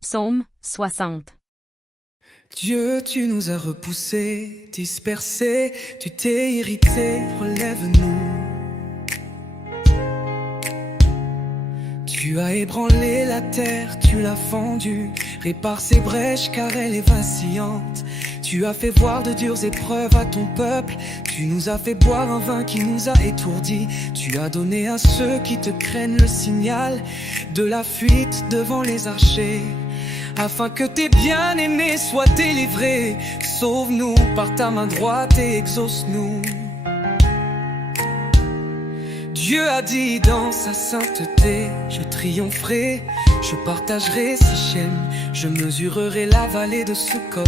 Psaume 60. Dieu, tu nous as repoussés, dispersés, tu t'es irrité, relève-nous. Tu as ébranlé la terre, tu l'as fendue, répare ses brèches car elle est vacillante. Tu as fait voir de dures épreuves à ton peuple, tu nous as fait boire un vin qui nous a étourdis. Tu as donné à ceux qui te craignent le signal de la fuite devant les archers, afin que tes bien-aimés soient délivrés. Sauve-nous par ta main droite et exauce-nous. Dieu a dit dans sa sainteté, je triompherai, je partagerai Sichem, je mesurerai la vallée de Sukkot.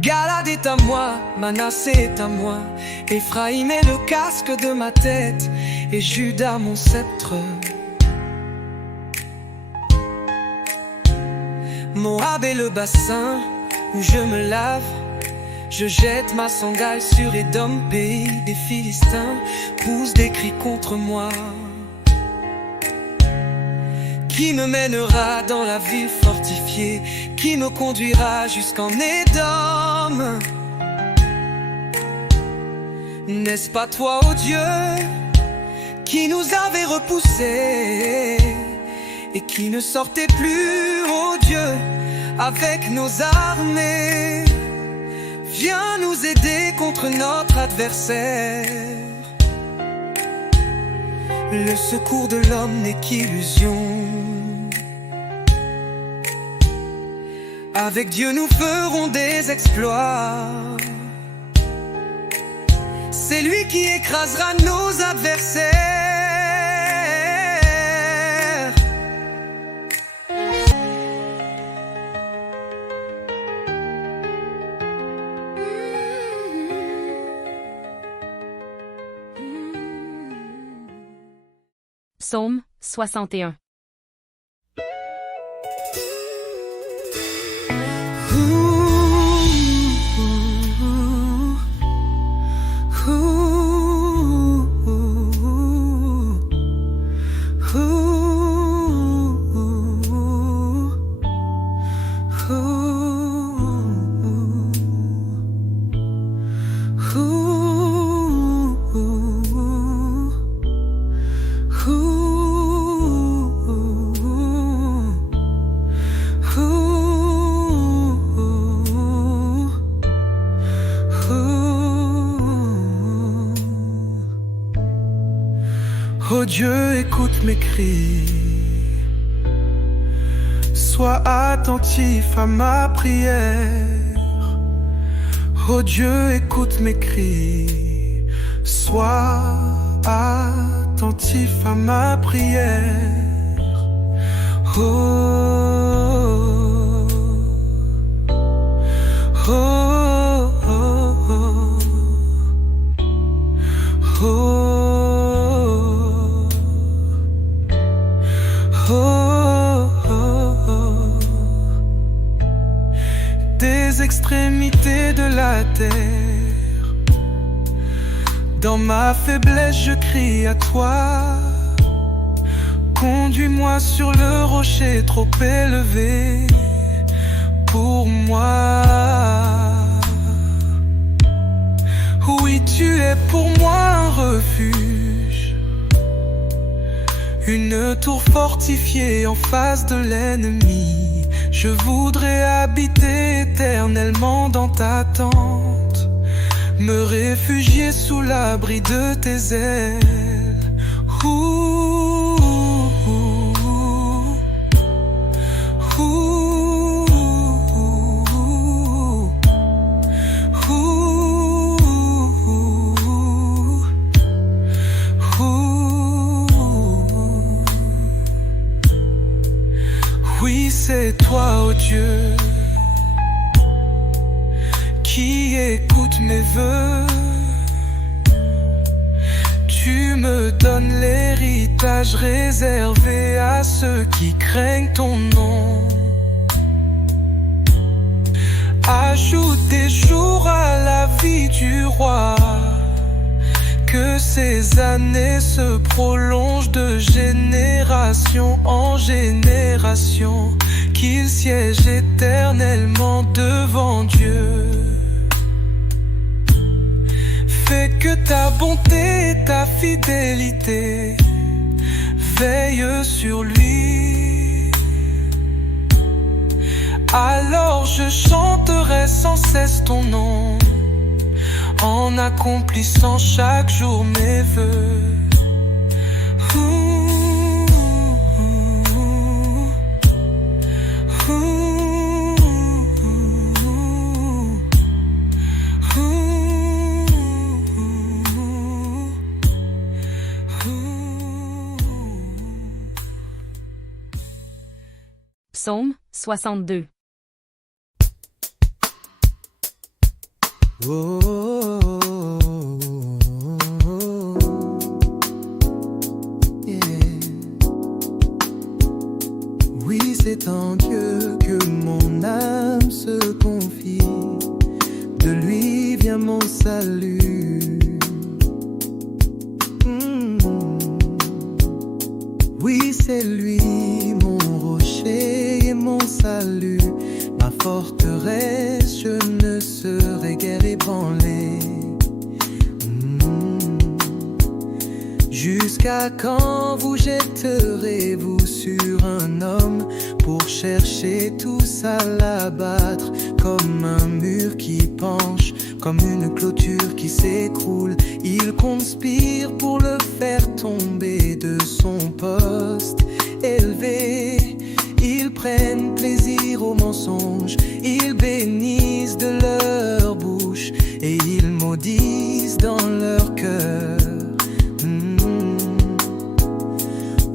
Galad est à moi, Manassé est à moi, Éphraïm est le casque de ma tête, et Juda mon sceptre. Moab est le bassin où je me lave, je jette ma sandaille sur Édom, pays des Philistins, poussent des cris contre moi. Qui me mènera dans la ville fortifiée? Qui me conduira jusqu'en Édom? N'est-ce pas toi, ô Dieu, qui nous avait repoussés et qui ne sortait plus, ô Dieu, avec nos armées? Viens nous aider contre notre adversaire. Le secours de l'homme n'est qu'illusion. Avec Dieu nous ferons des exploits. C'est lui qui écrasera nos adversaires. Psaume 61. Oh Dieu, écoute mes cris, sois attentif à ma prière. Oh Dieu, écoute mes cris, sois attentif à ma prière. Oh, oh, oh, oh, oh, oh. Des extrémités de la terre, dans ma faiblesse je crie à toi. Conduis-moi sur le rocher trop élevé pour moi. Oui, tu es pour moi un refuge, une tour fortifiée en face de l'ennemi. Je voudrais habiter éternellement dans ta tente, me réfugier sous l'abri de tes ailes. Ouh, ouh, ouh, ouh, ouh. Oui, c'est toi, ô Dieu, qui écoute mes vœux. Tu me donnes l'héritage réservé à ceux qui craignent ton nom. Ajoute des jours à la vie du roi, que ces années se prolongent de génération en génération, qu'il siège éternellement devant Dieu. Fais que ta bonté et ta fidélité veillent sur lui. Alors je chanterai sans cesse ton nom, en accomplissant chaque jour mes vœux. Psaume 62. Oh, yeah. Oui, c'est en Dieu que mon âme se confie, de lui vient mon salut. Oui, c'est lui mon rocher et mon salut, ma forteresse, je ne serai guère ébranlé. Jusqu'à quand vous jetterez-vous sur un homme pour chercher tous à l'abattre, comme un mur qui penche, comme une clôture qui s'écroule? Ils conspirent pour le faire tomber de son poste élevé. Ils prennent plaisir au mensonge, ils bénissent de leur bouche et ils maudissent dans leur cœur.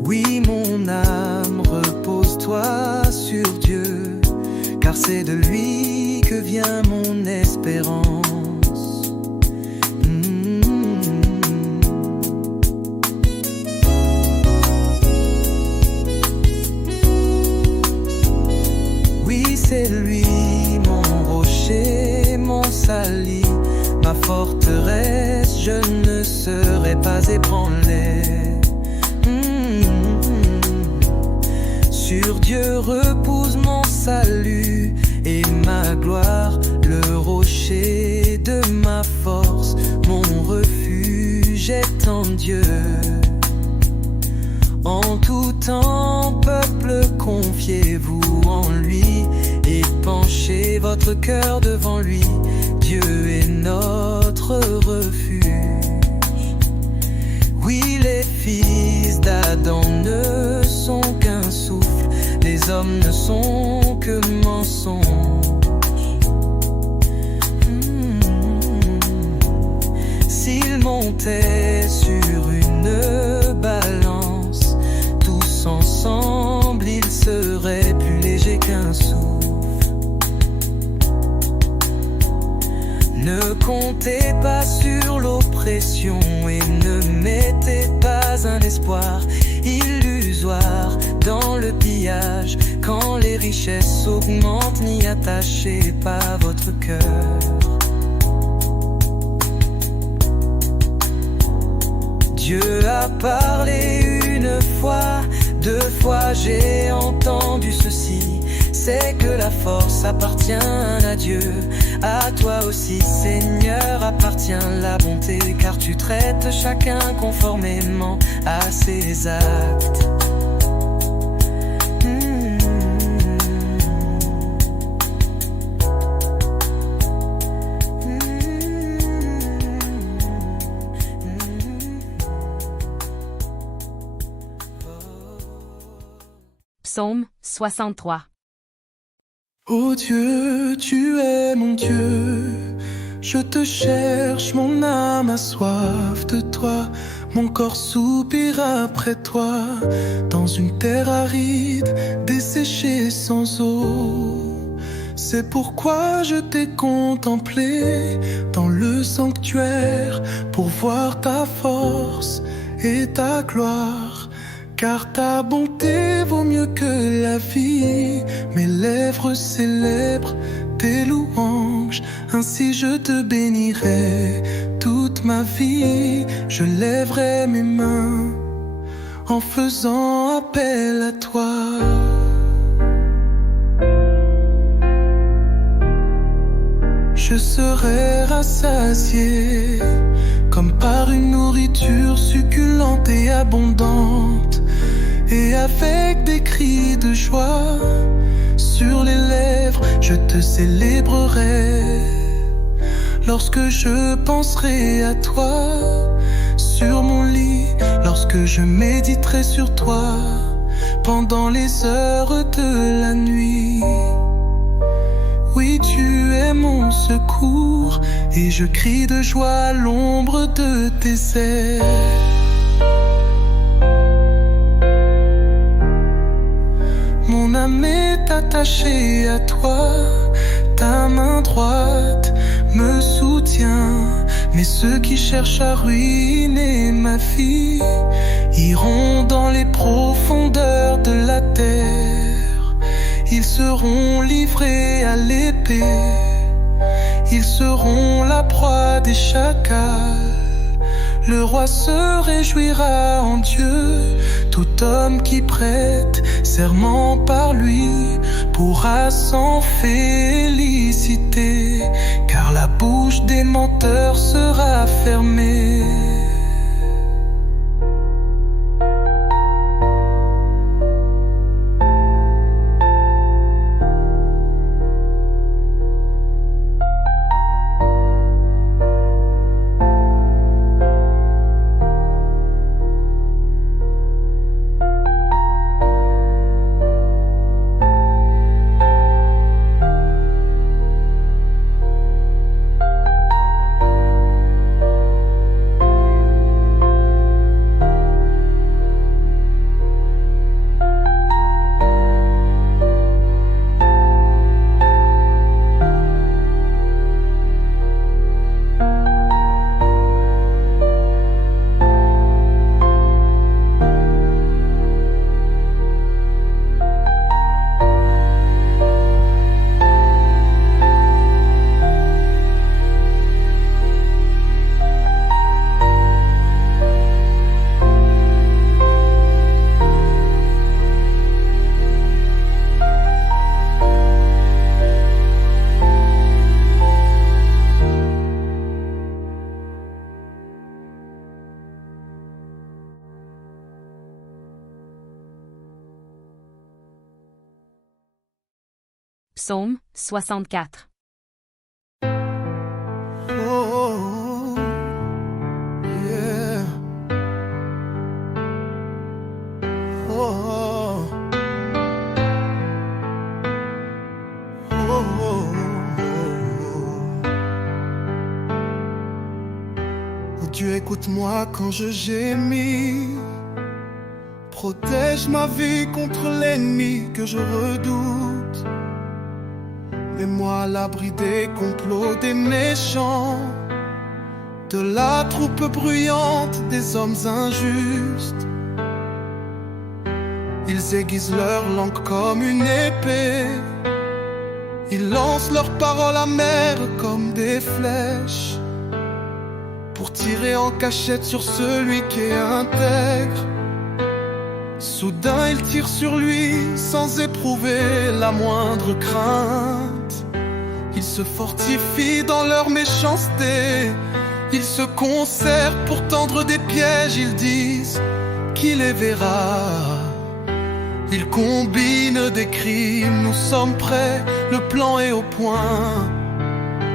Oui, mon âme, repose-toi sur Dieu, car c'est de lui que vient mon espérance. C'est lui mon rocher, mon salut, ma forteresse, je ne serai pas ébranlé. Sur Dieu repose mon salut et ma gloire, le rocher de ma force, mon refuge est en Dieu. En tout temps, peuple, confiez-vous en lui et penchez votre cœur devant lui. Dieu est notre refuge. Oui, les fils d'Adam ne sont qu'un souffle, les hommes ne sont que mensonges. S'ils montaient sur une balance, tous ensemble, ils seraient plus légers qu'un souffle. Ne comptez pas sur l'oppression et ne mettez pas un espoir illusoire dans le pillage. Quand les richesses augmentent, n'y attachez pas votre cœur. Dieu a parlé une fois, deux fois j'ai entendu ceci, c'est que la force appartient à Dieu. À toi aussi, Seigneur, appartient la bonté, car tu traites chacun conformément à ses actes. Psaume 63. Ô Dieu, tu es mon Dieu, je te cherche, mon âme a soif de toi, mon corps soupire après toi, dans une terre aride, desséchée sans eau. C'est pourquoi je t'ai contemplé dans le sanctuaire, pour voir ta force et ta gloire. Car ta bonté vaut mieux que la vie, mes lèvres célèbrent tes louanges, ainsi je te bénirai toute ma vie, je lèverai mes mains en faisant appel à toi. Je serai rassasié comme par une nourriture succulente et abondante, et avec des cris de joie sur les lèvres, je te célébrerai. Lorsque je penserai à toi sur mon lit, lorsque je méditerai sur toi pendant les heures de la nuit. Oui, tu es mon secours et je crie de joie à l'ombre de tes ailes. Mon âme est attachée à toi, ta main droite me soutient. Mais ceux qui cherchent à ruiner ma vie iront dans les profondeurs de la terre. Ils seront livrés à l'épée, ils seront la proie des chacals. Le roi se réjouira en Dieu. Tout homme qui prête serment par lui pourra s'en féliciter, car la bouche des menteurs sera fermée. Psaume 64. Oh, yeah. Oh, oh, oh, oh, Dieu, écoute-moi quand je gémis. Protège ma vie contre l'ennemi que je redoute. Mets-moi à l'abri des complots des méchants, de la troupe bruyante des hommes injustes. Ils aiguisent leur langue comme une épée, ils lancent leurs paroles amères comme des flèches, pour tirer en cachette sur celui qui est intègre. Soudain ils tirent sur lui sans éprouver la moindre crainte. Ils se fortifient dans leur méchanceté, ils se concertent pour tendre des pièges. Ils disent qui les verra. Ils combinent des crimes, nous sommes prêts, le plan est au point.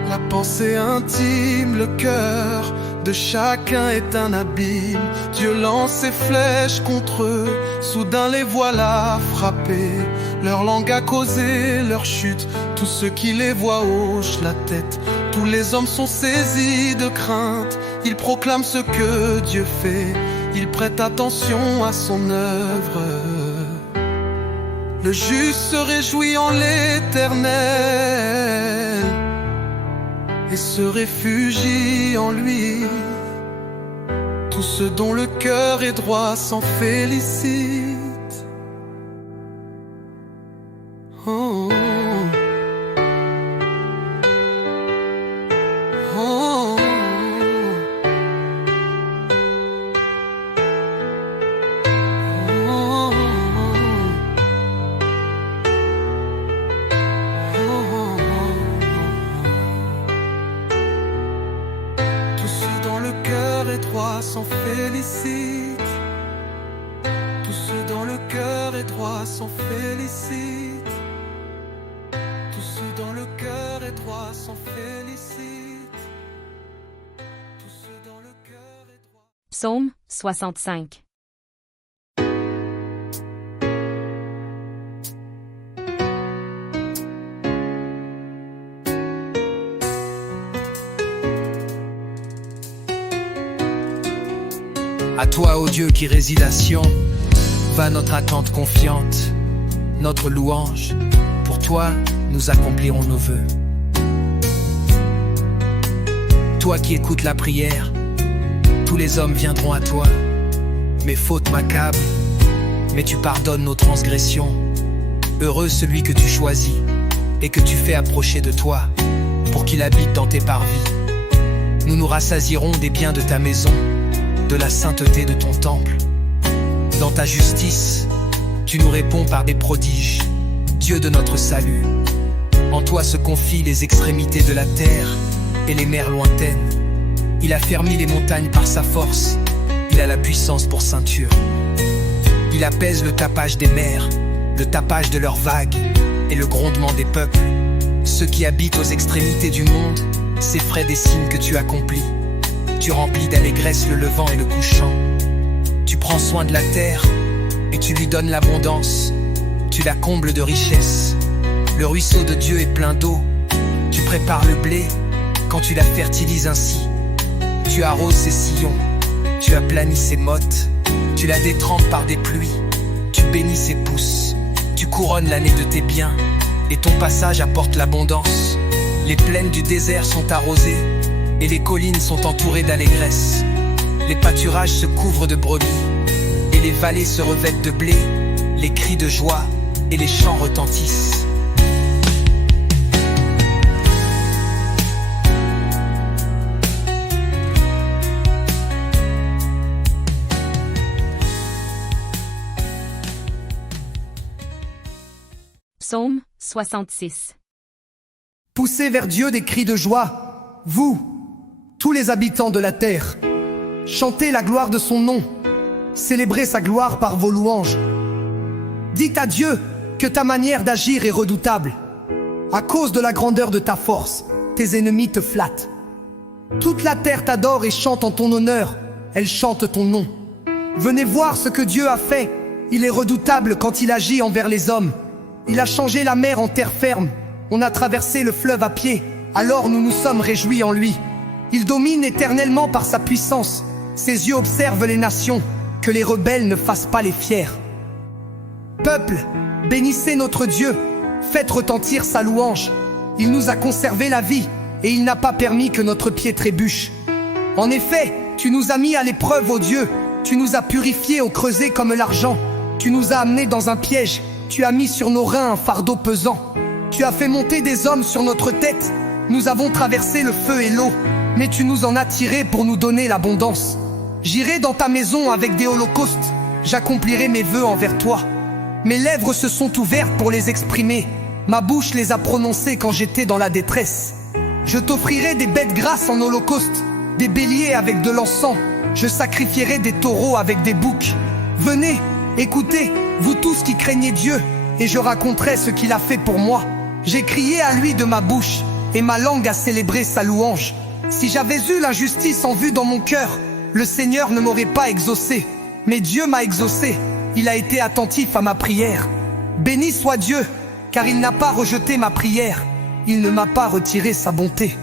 La pensée intime, le cœur de chacun est un abîme. Dieu lance ses flèches contre eux, soudain les voilà frappés. Leur langue a causé leur chute, tous ceux qui les voient hochent la tête. Tous les hommes sont saisis de crainte, ils proclament ce que Dieu fait, ils prêtent attention à son œuvre. Le juste se réjouit en l'Éternel et se réfugie en lui. Tous ceux dont le cœur est droit s'en félicitent. Oh, oh, oh. étroit s'en félicitent. Tous ceux dans le cœur étroit s'en félicitent. Tous ceux dans le cœur étroit. Psaume 65. À toi, ô Dieu qui réside à Sion, va notre attente confiante, notre louange. Pour toi, nous accomplirons nos vœux. Toi qui écoutes la prière, tous les hommes viendront à toi. Mes fautes m'accablent, mais tu pardonnes nos transgressions. Heureux celui que tu choisis et que tu fais approcher de toi, pour qu'il habite dans tes parvis. Nous nous rassasierons des biens de ta maison, de la sainteté de ton temple. Dans ta justice, tu nous réponds par des prodiges, Dieu de notre salut. En toi se confient les extrémités de la terre et les mers lointaines. Il a fermi les montagnes par sa force, il a la puissance pour ceinture. Il apaise le tapage des mers, le tapage de leurs vagues et le grondement des peuples. Ceux qui habitent aux extrémités du monde s'effraient des signes que tu accomplis. Tu remplis d'allégresse le levant et le couchant. Tu prends soin de la terre et tu lui donnes l'abondance. Tu la combles de richesses. Le ruisseau de Dieu est plein d'eau. Tu prépares le blé quand tu la fertilises ainsi. Tu arroses ses sillons, tu aplanis ses mottes. Tu la détrempes par des pluies, tu bénis ses pousses. Tu couronnes l'année de tes biens et ton passage apporte l'abondance. Les plaines du désert sont arrosées et les collines sont entourées d'allégresse. Les pâturages se couvrent de brebis et les vallées se revêtent de blé. Les cris de joie et les chants retentissent. Psaume 66. Poussez vers Dieu des cris de joie, vous, tous les habitants de la terre. Chantez la gloire de son nom, célébrez sa gloire par vos louanges. Dites à Dieu que ta manière d'agir est redoutable. À cause de la grandeur de ta force, tes ennemis te flattent. Toute la terre t'adore et chante en ton honneur, elle chante ton nom. Venez voir ce que Dieu a fait, il est redoutable quand il agit envers les hommes. Il a changé la mer en terre ferme, on a traversé le fleuve à pied, alors nous nous sommes réjouis en lui. Il domine éternellement par sa puissance, ses yeux observent les nations, que les rebelles ne fassent pas les fiers. Peuple, bénissez notre Dieu, faites retentir sa louange. Il nous a conservé la vie, et il n'a pas permis que notre pied trébuche. En effet, tu nous as mis à l'épreuve, ô Dieu, tu nous as purifiés au creuset comme l'argent, tu nous as amenés dans un piège, tu as mis sur nos reins un fardeau pesant. Tu as fait monter des hommes sur notre tête, nous avons traversé le feu et l'eau, mais tu nous en as tirés pour nous donner l'abondance. J'irai dans ta maison avec des holocaustes, j'accomplirai mes vœux envers toi. Mes lèvres se sont ouvertes pour les exprimer, ma bouche les a prononcées quand j'étais dans la détresse. Je t'offrirai des bêtes grasses en holocauste, des béliers avec de l'encens, je sacrifierai des taureaux avec des boucs. Venez, écoutez, vous tous qui craignez Dieu, et je raconterai ce qu'il a fait pour moi. J'ai crié à lui de ma bouche, et ma langue a célébré sa louange. Si j'avais eu l'injustice en vue dans mon cœur, le Seigneur ne m'aurait pas exaucé. Mais Dieu m'a exaucé, il a été attentif à ma prière. Béni soit Dieu, car il n'a pas rejeté ma prière, il ne m'a pas retiré sa bonté.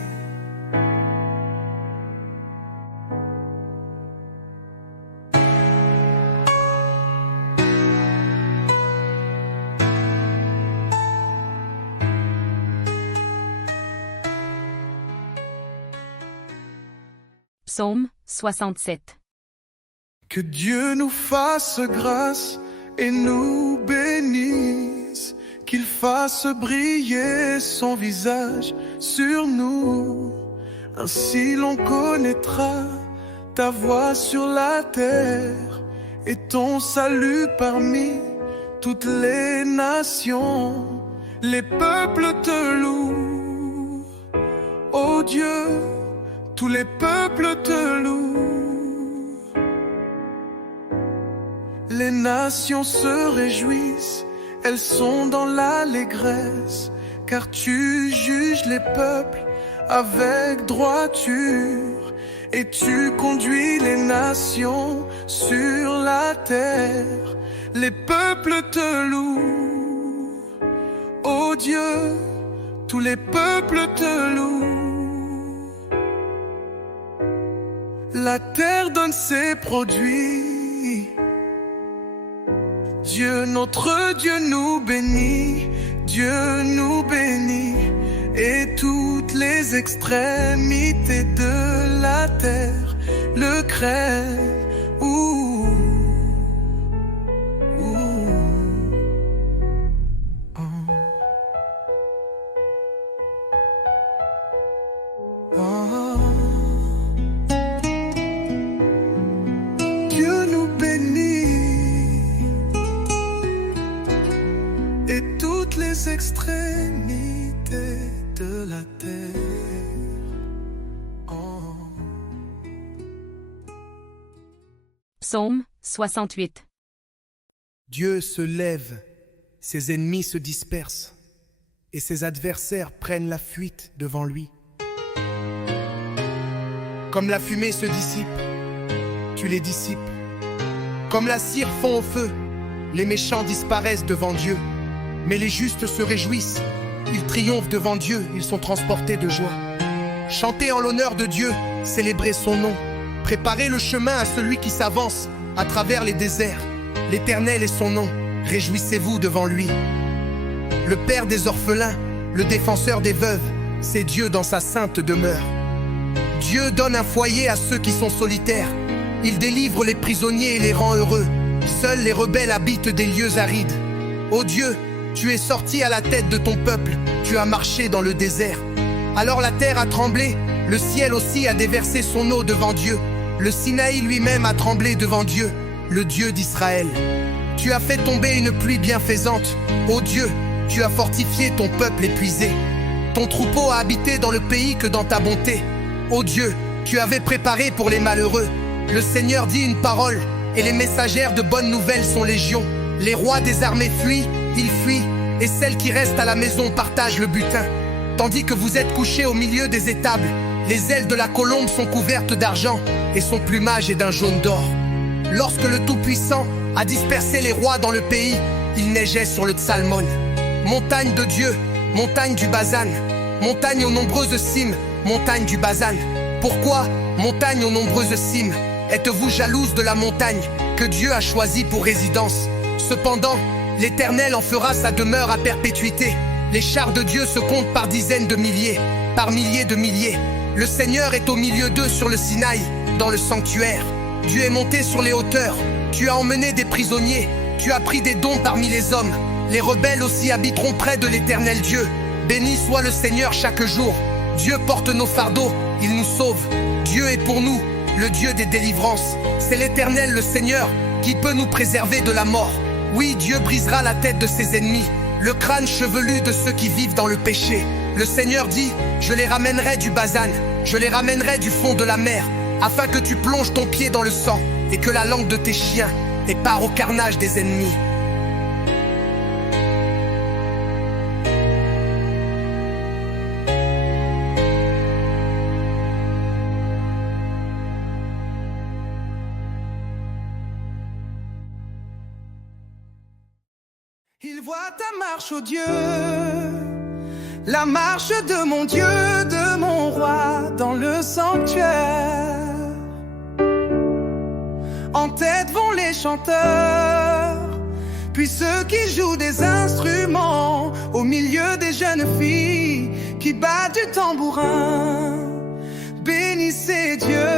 Psaume 67. Que Dieu nous fasse grâce et nous bénisse, qu'il fasse briller son visage sur nous. Ainsi l'on connaîtra ta voix sur la terre et ton salut parmi toutes les nations. Les peuples te louent, ô Dieu, tous les peuples te louent. Les nations se réjouissent, elles sont dans l'allégresse, car tu juges les peuples avec droiture, et tu conduis les nations sur la terre. Les peuples te louent, ô Dieu, tous les peuples te louent. La terre donne ses produits. Dieu, notre Dieu nous bénit, Dieu nous bénit, et toutes les extrémités de la terre le craignent. Ouh, ouh, oh, oh. Dieu nous bénit, et toutes les extrémités de la terre. Oh. Psaume 68. Dieu se lève, ses ennemis se dispersent, et ses adversaires prennent la fuite devant lui. Comme la fumée se dissipe, tu les dissipes. Comme la cire fond au feu, les méchants disparaissent devant Dieu. Mais les justes se réjouissent, ils triomphent devant Dieu, ils sont transportés de joie. Chantez en l'honneur de Dieu, célébrez son nom. Préparez le chemin à celui qui s'avance à travers les déserts. L'Éternel est son nom, réjouissez-vous devant lui. Le Père des orphelins, le défenseur des veuves, c'est Dieu dans sa sainte demeure. Dieu donne un foyer à ceux qui sont solitaires. Il délivre les prisonniers et les rend heureux. Seuls les rebelles habitent des lieux arides. Ô Dieu, tu es sorti à la tête de ton peuple, tu as marché dans le désert. Alors la terre a tremblé, le ciel aussi a déversé son eau devant Dieu. Le Sinaï lui-même a tremblé devant Dieu, le Dieu d'Israël. Tu as fait tomber une pluie bienfaisante. Ô Dieu, tu as fortifié ton peuple épuisé. Ton troupeau a habité dans le pays que dans ta bonté. Ô Dieu, tu avais préparé pour les malheureux. Le Seigneur dit une parole, et les messagères de bonnes nouvelles sont légion. Les rois des armées fuient, ils fuient, et celles qui restent à la maison partagent le butin. Tandis que vous êtes couchés au milieu des étables, les ailes de la colombe sont couvertes d'argent, et son plumage est d'un jaune d'or. Lorsque le Tout-Puissant a dispersé les rois dans le pays, il neigeait sur le Tsalmon. Montagne de Dieu, montagne du Bazan, montagne aux nombreuses cimes, montagne du Bazan. Pourquoi, montagne aux nombreuses cimes, êtes-vous jalouse de la montagne que Dieu a choisie pour résidence? Cependant, l'Éternel en fera sa demeure à perpétuité. Les chars de Dieu se comptent par dizaines de milliers, par milliers de milliers. Le Seigneur est au milieu d'eux sur le Sinaï, dans le sanctuaire. Dieu est monté sur les hauteurs, tu as emmené des prisonniers, tu as pris des dons parmi les hommes. Les rebelles aussi habiteront près de l'Éternel Dieu. Béni soit le Seigneur chaque jour. Dieu porte nos fardeaux, il nous sauve. Dieu est pour nous, le Dieu des délivrances. C'est l'Éternel, le Seigneur, qui peut nous préserver de la mort. Oui, Dieu brisera la tête de ses ennemis, le crâne chevelu de ceux qui vivent dans le péché. Le Seigneur dit, je les ramènerai du Bazan, je les ramènerai du fond de la mer, afin que tu plonges ton pied dans le sang, et que la langue de tes chiens épare au carnage des ennemis. Il voit ta marche, ô Dieu, la marche de mon Dieu, de mon roi, dans le sanctuaire. En tête vont les chanteurs, puis ceux qui jouent des instruments, au milieu des jeunes filles qui battent du tambourin. Bénissez Dieu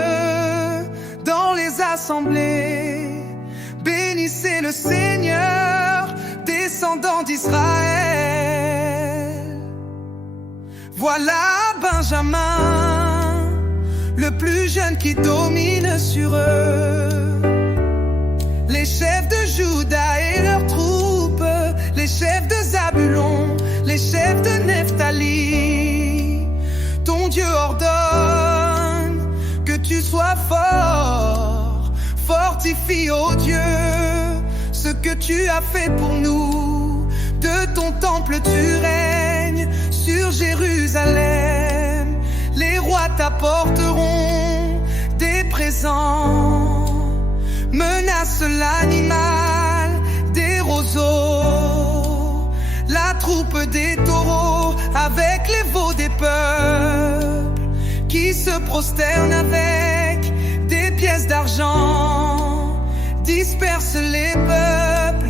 dans les assemblées, bénissez le Seigneur, descendant d'Israël. Voilà Benjamin, le plus jeune qui domine sur eux. Les chefs de Juda et leurs troupes, les chefs de Zabulon, les chefs de Nephtali. Ton Dieu ordonne que tu sois fort, fortifie, ô Dieu, que tu as fait pour nous. De ton temple tu règnes sur Jérusalem. Les rois t'apporteront des présents. Menace l'animal des roseaux, la troupe des taureaux avec les veaux des peuples qui se prosternent avec des pièces d'argent. Disperse les peuples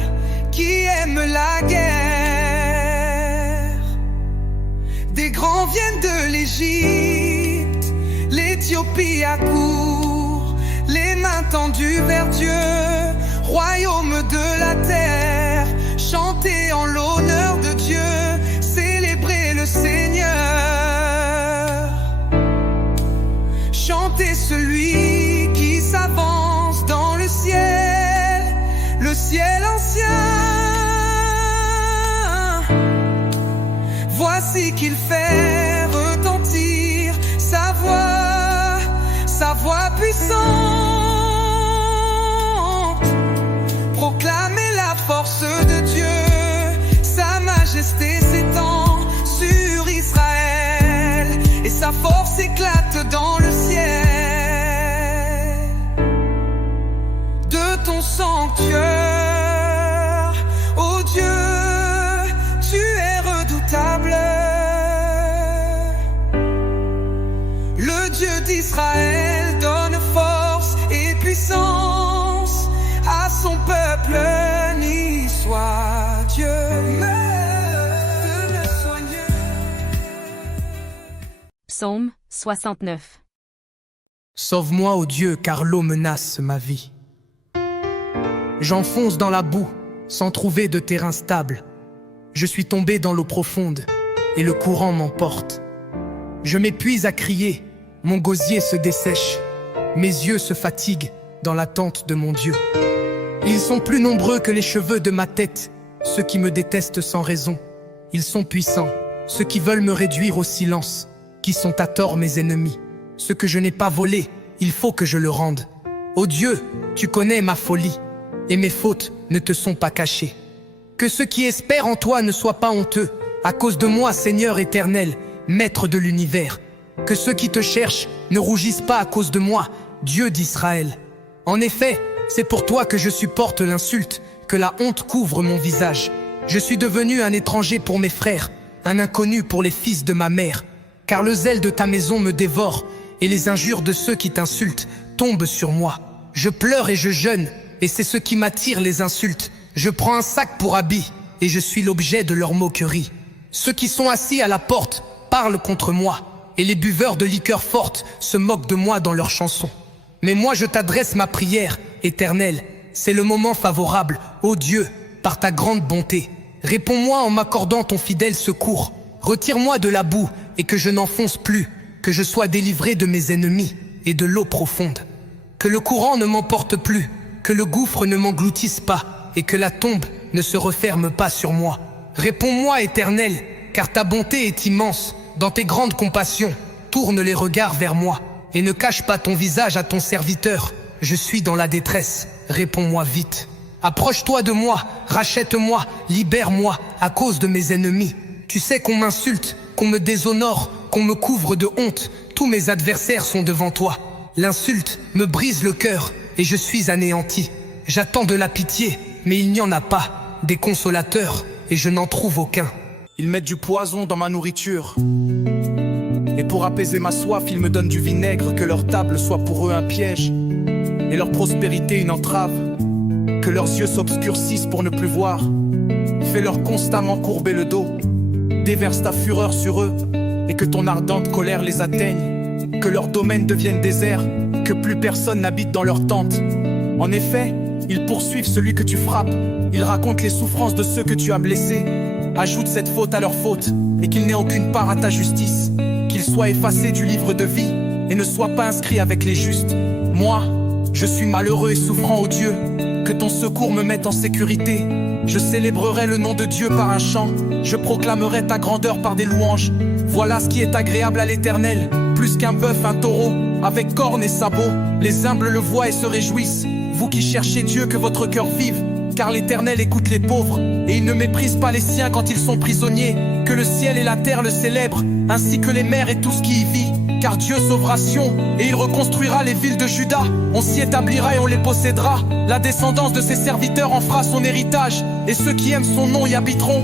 qui aiment la guerre. Des grands viennent de l'Égypte, l'Éthiopie accourt, les mains tendues vers Dieu, royaume de la terre. Chantez en l'honneur de Dieu, célébrez le Seigneur. Chantez celui qui s'avance dans le ciel ancien. Voici qu'il fait retentir sa voix puissante. Proclamez la force de Dieu, sa majesté s'étend sur Israël et sa force éclate dans le ciel. De ton sanctuaire, ô Dieu, tu es redoutable. Le Dieu d'Israël donne force et puissance à son peuple. Ni soit Dieu, le soigneux. Psaume 69. Sauve-moi, ô Dieu, car l'eau menace ma vie. J'enfonce dans la boue, sans trouver de terrain stable. Je suis tombé dans l'eau profonde, et le courant m'emporte. Je m'épuise à crier, mon gosier se dessèche. Mes yeux se fatiguent dans l'attente de mon Dieu. Ils sont plus nombreux que les cheveux de ma tête, ceux qui me détestent sans raison. Ils sont puissants, ceux qui veulent me réduire au silence, qui sont à tort mes ennemis. Ce que je n'ai pas volé, il faut que je le rende. Ô Dieu, tu connais ma folie, et mes fautes ne te sont pas cachées. Que ceux qui espèrent en toi ne soient pas honteux, à cause de moi, Seigneur éternel, Maître de l'univers. Que ceux qui te cherchent ne rougissent pas à cause de moi, Dieu d'Israël. En effet, c'est pour toi que je supporte l'insulte, que la honte couvre mon visage. Je suis devenu un étranger pour mes frères, un inconnu pour les fils de ma mère. Car le zèle de ta maison me dévore, et les injures de ceux qui t'insultent tombent sur moi. Je pleure et je jeûne, et c'est ce qui m'attire les insultes. Je prends un sac pour habit, et je suis l'objet de leur moquerie. Ceux qui sont assis à la porte parlent contre moi, et les buveurs de liqueurs fortes se moquent de moi dans leurs chansons. Mais moi je t'adresse ma prière, Éternel. C'est le moment favorable, ô Dieu, par ta grande bonté. Réponds-moi en m'accordant ton fidèle secours. Retire-moi de la boue, et que je n'enfonce plus, que je sois délivré de mes ennemis et de l'eau profonde. Que le courant ne m'emporte plus, que le gouffre ne m'engloutisse pas, et que la tombe ne se referme pas sur moi. Réponds-moi, Éternel, car ta bonté est immense. Dans tes grandes compassions, tourne les regards vers moi, et ne cache pas ton visage à ton serviteur. Je suis dans la détresse, réponds-moi vite. Approche-toi de moi, rachète-moi, libère-moi à cause de mes ennemis. Tu sais qu'on m'insulte, qu'on me déshonore, qu'on me couvre de honte. Tous mes adversaires sont devant toi. L'insulte me brise le cœur, et je suis anéanti. J'attends de la pitié, mais il n'y en a pas, des consolateurs, et je n'en trouve aucun. Ils mettent du poison dans ma nourriture, et pour apaiser ma soif, ils me donnent du vinaigre. Que leur table soit pour eux un piège, et leur prospérité une entrave. Que leurs yeux s'obscurcissent pour ne plus voir. Fais-leur constamment courber le dos. Déverse ta fureur sur eux, et que ton ardente colère les atteigne. Que leurs domaines deviennent déserts, que plus personne n'habite dans leur tente. En effet, ils poursuivent celui que tu frappes. Ils racontent les souffrances de ceux que tu as blessés. Ajoute cette faute à leur faute, et qu'il n'ait aucune part à ta justice. Qu'il soit effacé du livre de vie, et ne soit pas inscrit avec les justes. Moi, je suis malheureux et souffrant, ô Dieu. Que ton secours me mette en sécurité. Je célébrerai le nom de Dieu par un chant. Je proclamerai ta grandeur par des louanges. Voilà ce qui est agréable à l'Éternel. Plus qu'un bœuf, un taureau, avec cornes et sabots. Les humbles le voient et se réjouissent. Vous qui cherchez Dieu, que votre cœur vive. car l'Éternel écoute les pauvres, et il ne méprise pas les siens quand ils sont prisonniers. Que le ciel et la terre le célèbrent, ainsi que les mers et tout ce qui y vit. Car Dieu sauvera Sion, et il reconstruira les villes de Juda. On s'y établira et on les possédera. La descendance de ses serviteurs en fera son héritage, et ceux qui aiment son nom y habiteront.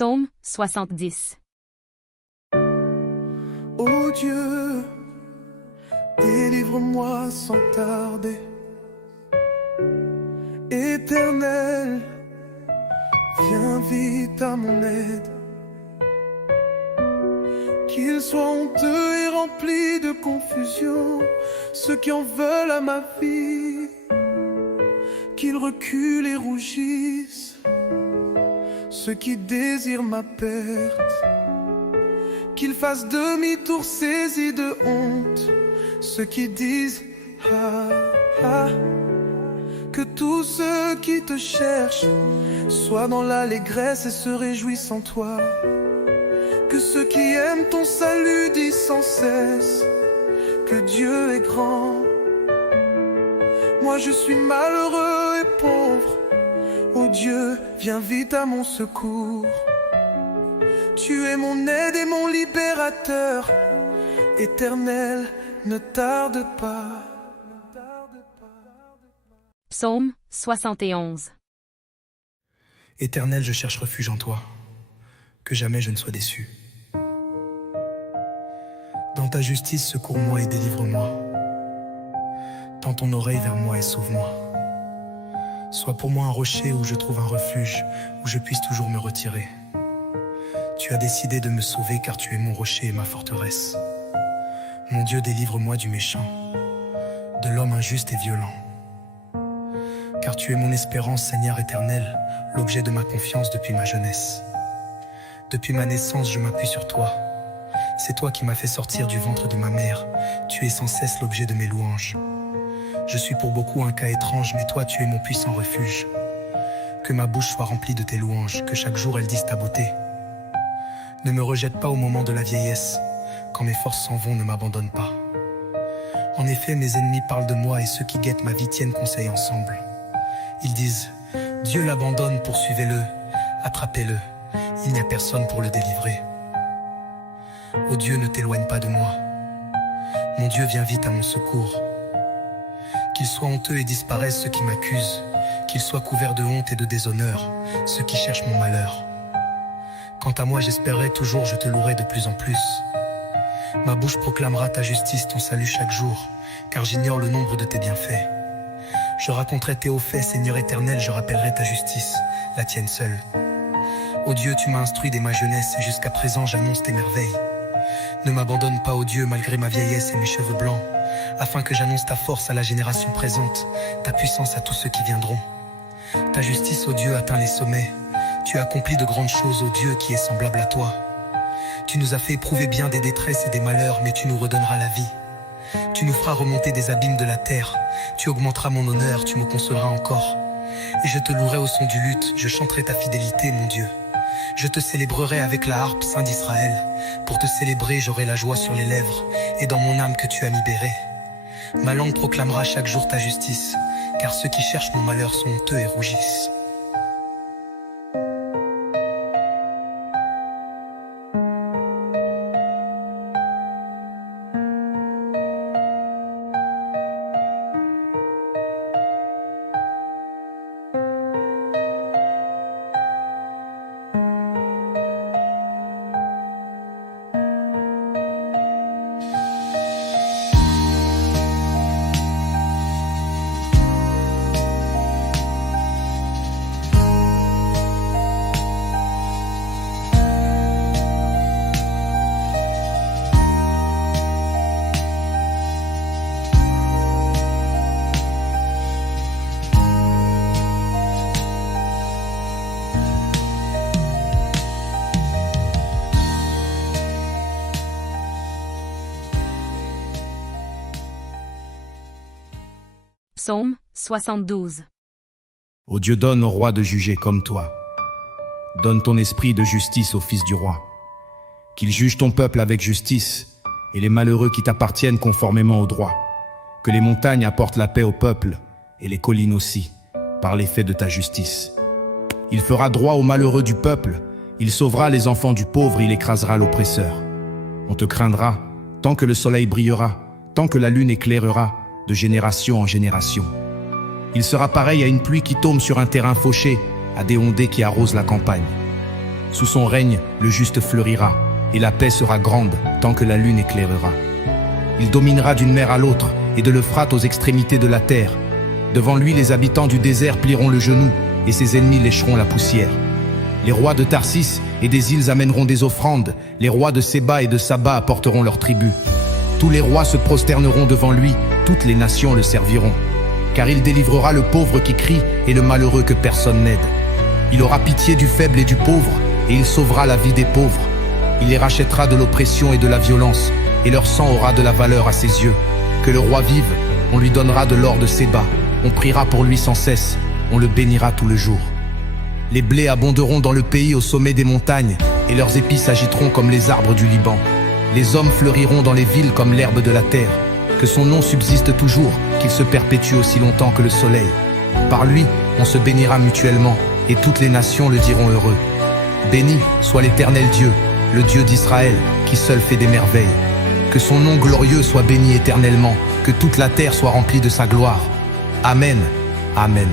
Psaume 70. Ô Dieu, délivre-moi sans tarder. Éternel, viens vite à mon aide. Qu'ils soient honteux et remplis de confusion, ceux qui en veulent à ma vie. Qu'ils reculent et rougissent, ceux qui désirent ma perte. Qu'ils fassent demi-tour saisis de honte, ceux qui disent ah, ah. Que tous ceux qui te cherchent soient dans l'allégresse et se réjouissent en toi. Que ceux qui aiment ton salut disent sans cesse que Dieu est grand. Moi je suis malheureux et pauvre, ô Dieu, viens vite à mon secours. Tu es mon aide et mon libérateur, Éternel, ne tarde pas. Psaume 71. Éternel, je cherche refuge en toi, que jamais je ne sois déçu. Dans ta justice, secours-moi et délivre-moi. Tends ton oreille vers moi et sauve-moi. Sois pour moi un rocher où je trouve un refuge, où je puisse toujours me retirer. Tu as décidé de me sauver car tu es mon rocher et ma forteresse. Mon Dieu, délivre-moi du méchant, de l'homme injuste et violent. Car tu es mon espérance, Seigneur éternel, l'objet de ma confiance depuis ma jeunesse. Depuis ma naissance, je m'appuie sur toi. C'est toi qui m'as fait sortir du ventre de ma mère. Tu es sans cesse l'objet de mes louanges. Je suis pour beaucoup un cas étrange, mais toi tu es mon puissant refuge. Que ma bouche soit remplie de tes louanges, que chaque jour elle dise ta beauté. Ne me rejette pas au moment de la vieillesse, quand mes forces s'en vont, ne m'abandonne pas. En effet, mes ennemis parlent de moi et ceux qui guettent ma vie tiennent conseil ensemble. Ils disent, Dieu l'abandonne, poursuivez-le, attrapez-le, il n'y a personne pour le délivrer. Ô Dieu, ne t'éloigne pas de moi. Mon Dieu, viens vite à mon secours. Qu'ils soient honteux et disparaissent ceux qui m'accusent, qu'ils soient couverts de honte et de déshonneur, ceux qui cherchent mon malheur. Quant à moi, j'espérerai toujours, je te louerai de plus en plus. Ma bouche proclamera ta justice, ton salut chaque jour, car j'ignore le nombre de tes bienfaits. Je raconterai tes hauts faits, Seigneur éternel, je rappellerai ta justice, la tienne seule. Ô Dieu, tu m'as instruit dès ma jeunesse, et jusqu'à présent j'annonce tes merveilles. Ne m'abandonne pas, ô Dieu, malgré ma vieillesse et mes cheveux blancs, afin que j'annonce ta force à la génération présente, ta puissance à tous ceux qui viendront. Ta justice, ô Dieu, atteint les sommets. Tu accomplis de grandes choses, ô Dieu, qui est semblable à toi. Tu nous as fait éprouver bien des détresses et des malheurs, mais tu nous redonneras la vie. Tu nous feras remonter des abîmes de la terre. Tu augmenteras mon honneur, tu me consoleras encore. Et je te louerai au son du luth, je chanterai ta fidélité, mon Dieu. Je te célébrerai avec la harpe, Saint d'Israël. Pour te célébrer, j'aurai la joie sur les lèvres, et dans mon âme que tu as libérée. Ma langue proclamera chaque jour ta justice, car ceux qui cherchent mon malheur sont honteux et rougissent. Psaume 72. Ô Dieu, donne au roi de juger comme toi. Donne ton esprit de justice au fils du roi. Qu'il juge ton peuple avec justice, et les malheureux qui t'appartiennent conformément au droit. Que les montagnes apportent la paix au peuple, et les collines aussi, par l'effet de ta justice. Il fera droit aux malheureux du peuple, il sauvera les enfants du pauvre, il écrasera l'oppresseur. On te craindra, tant que le soleil brillera, tant que la lune éclairera, de génération en génération. Il sera pareil à une pluie qui tombe sur un terrain fauché, à des ondées qui arrosent la campagne. Sous son règne, le juste fleurira, et la paix sera grande tant que la lune éclairera. Il dominera d'une mer à l'autre, et de l'Euphrate aux extrémités de la terre. Devant lui, les habitants du désert plieront le genou, et ses ennemis lécheront la poussière. Les rois de Tarsis et des îles amèneront des offrandes, les rois de Séba et de Saba apporteront leurs tribus. Tous les rois se prosterneront devant lui, toutes les nations le serviront. Car il délivrera le pauvre qui crie et le malheureux que personne n'aide. Il aura pitié du faible et du pauvre, et il sauvera la vie des pauvres. Il les rachètera de l'oppression et de la violence, et leur sang aura de la valeur à ses yeux. Que le roi vive, on lui donnera de l'or de Séba, on priera pour lui sans cesse, on le bénira tout le jour. Les blés abonderont dans le pays au sommet des montagnes, et leurs épis s'agiteront comme les arbres du Liban. Les hommes fleuriront dans les villes comme l'herbe de la terre. Que son nom subsiste toujours, qu'il se perpétue aussi longtemps que le soleil. Par lui, on se bénira mutuellement, et toutes les nations le diront heureux. Béni soit l'Éternel Dieu, le Dieu d'Israël, qui seul fait des merveilles. Que son nom glorieux soit béni éternellement, que toute la terre soit remplie de sa gloire. Amen. Amen.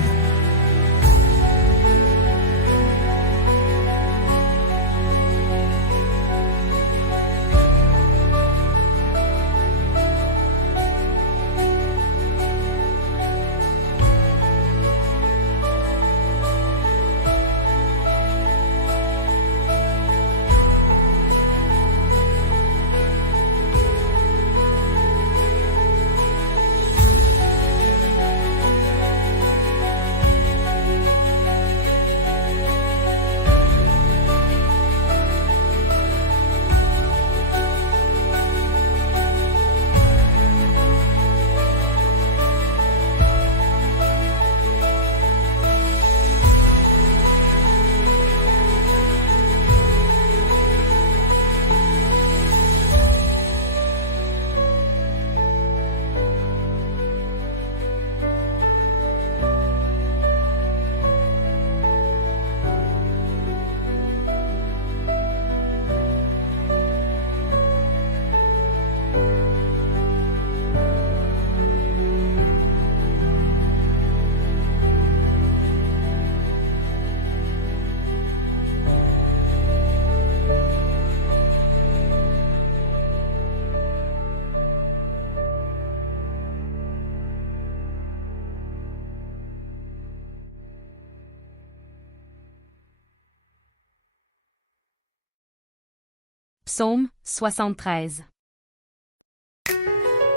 Psaume 73.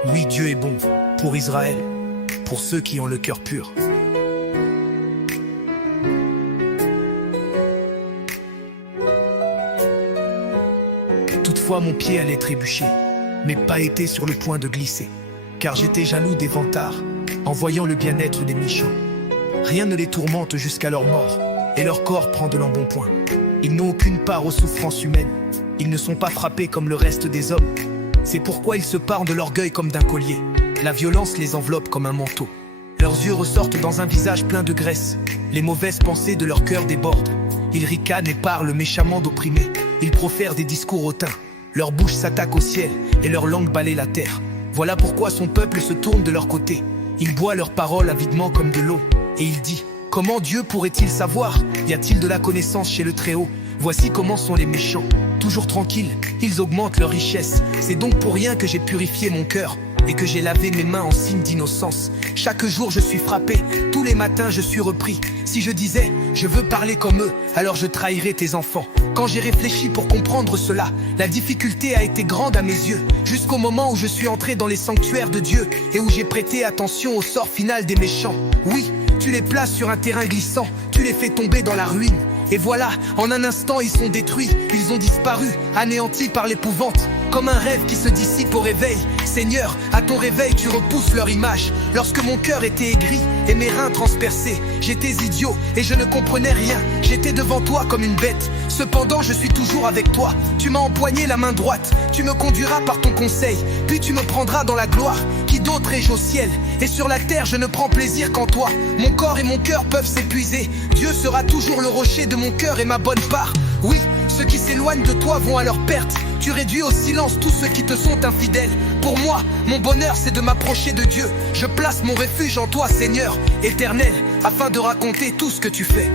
Oui, Dieu est bon pour Israël, pour ceux qui ont le cœur pur. Toute fois mon pied allait trébucher, mes pas étaient sur le point de glisser, car j'étais jaloux des vantards, en voyant le bien-être des méchants. Rien ne les tourmente jusqu'à leur mort, et leur corps prend de l'embonpoint. Ils n'ont aucune part aux souffrances humaines, ils ne sont pas frappés comme le reste des hommes. C'est pourquoi ils se parent de l'orgueil comme d'un collier. La violence les enveloppe comme un manteau. Leurs yeux ressortent dans un visage plein de graisse. Les mauvaises pensées de leur cœur débordent. Ils ricanent et parlent méchamment d'opprimés. Ils profèrent des discours hautains. Leur bouche s'attaque au ciel et leur langue balaie la terre. Voilà pourquoi son peuple se tourne de leur côté. Il boit leurs paroles avidement comme de l'eau. Et il dit: comment Dieu pourrait-il savoir? Y a-t-il de la connaissance chez le Très-Haut? Voici comment sont les méchants. Toujours tranquilles, ils augmentent leur richesse. C'est donc pour rien que j'ai purifié mon cœur et que j'ai lavé mes mains en signe d'innocence. Chaque jour je suis frappé, tous les matins je suis repris. Si je disais, je veux parler comme eux, alors je trahirais tes enfants. Quand j'ai réfléchi pour comprendre cela, la difficulté a été grande à mes yeux, jusqu'au moment où je suis entré dans les sanctuaires de Dieu et où j'ai prêté attention au sort final des méchants. Oui, tu les places sur un terrain glissant, tu les fais tomber dans la ruine. Et voilà, en un instant ils sont détruits, ils ont disparu, anéantis par l'épouvante. Comme un rêve qui se dissipe au réveil. Seigneur, à ton réveil tu repousses leur image. Lorsque mon cœur était aigri et mes reins transpercés, j'étais idiot et je ne comprenais rien. J'étais devant toi comme une bête, cependant je suis toujours avec toi. Tu m'as empoigné la main droite, tu me conduiras par ton conseil. Puis tu me prendras dans la gloire. Qui d'autre ai-je au ciel? Et sur la terre je ne prends plaisir qu'en toi. Mon corps et mon cœur peuvent s'épuiser, Dieu sera toujours le rocher de mon cœur et ma bonne part. Oui, ceux qui s'éloignent de toi vont à leur perte. Tu réduis au silence tous ceux qui te sont infidèles. Pour moi, mon bonheur c'est de m'approcher de Dieu. Je place mon refuge en toi, Seigneur éternel, afin de raconter tout ce que tu fais.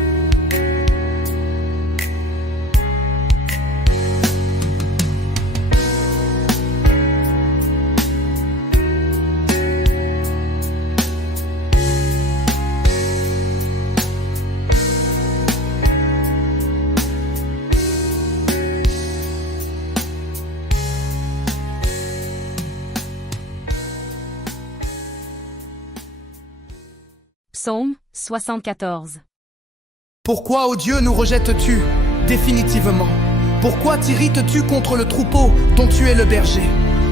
Psaume 74. Pourquoi, ô Dieu, nous rejettes-tu définitivement? Pourquoi t'irrites-tu contre le troupeau dont tu es le berger?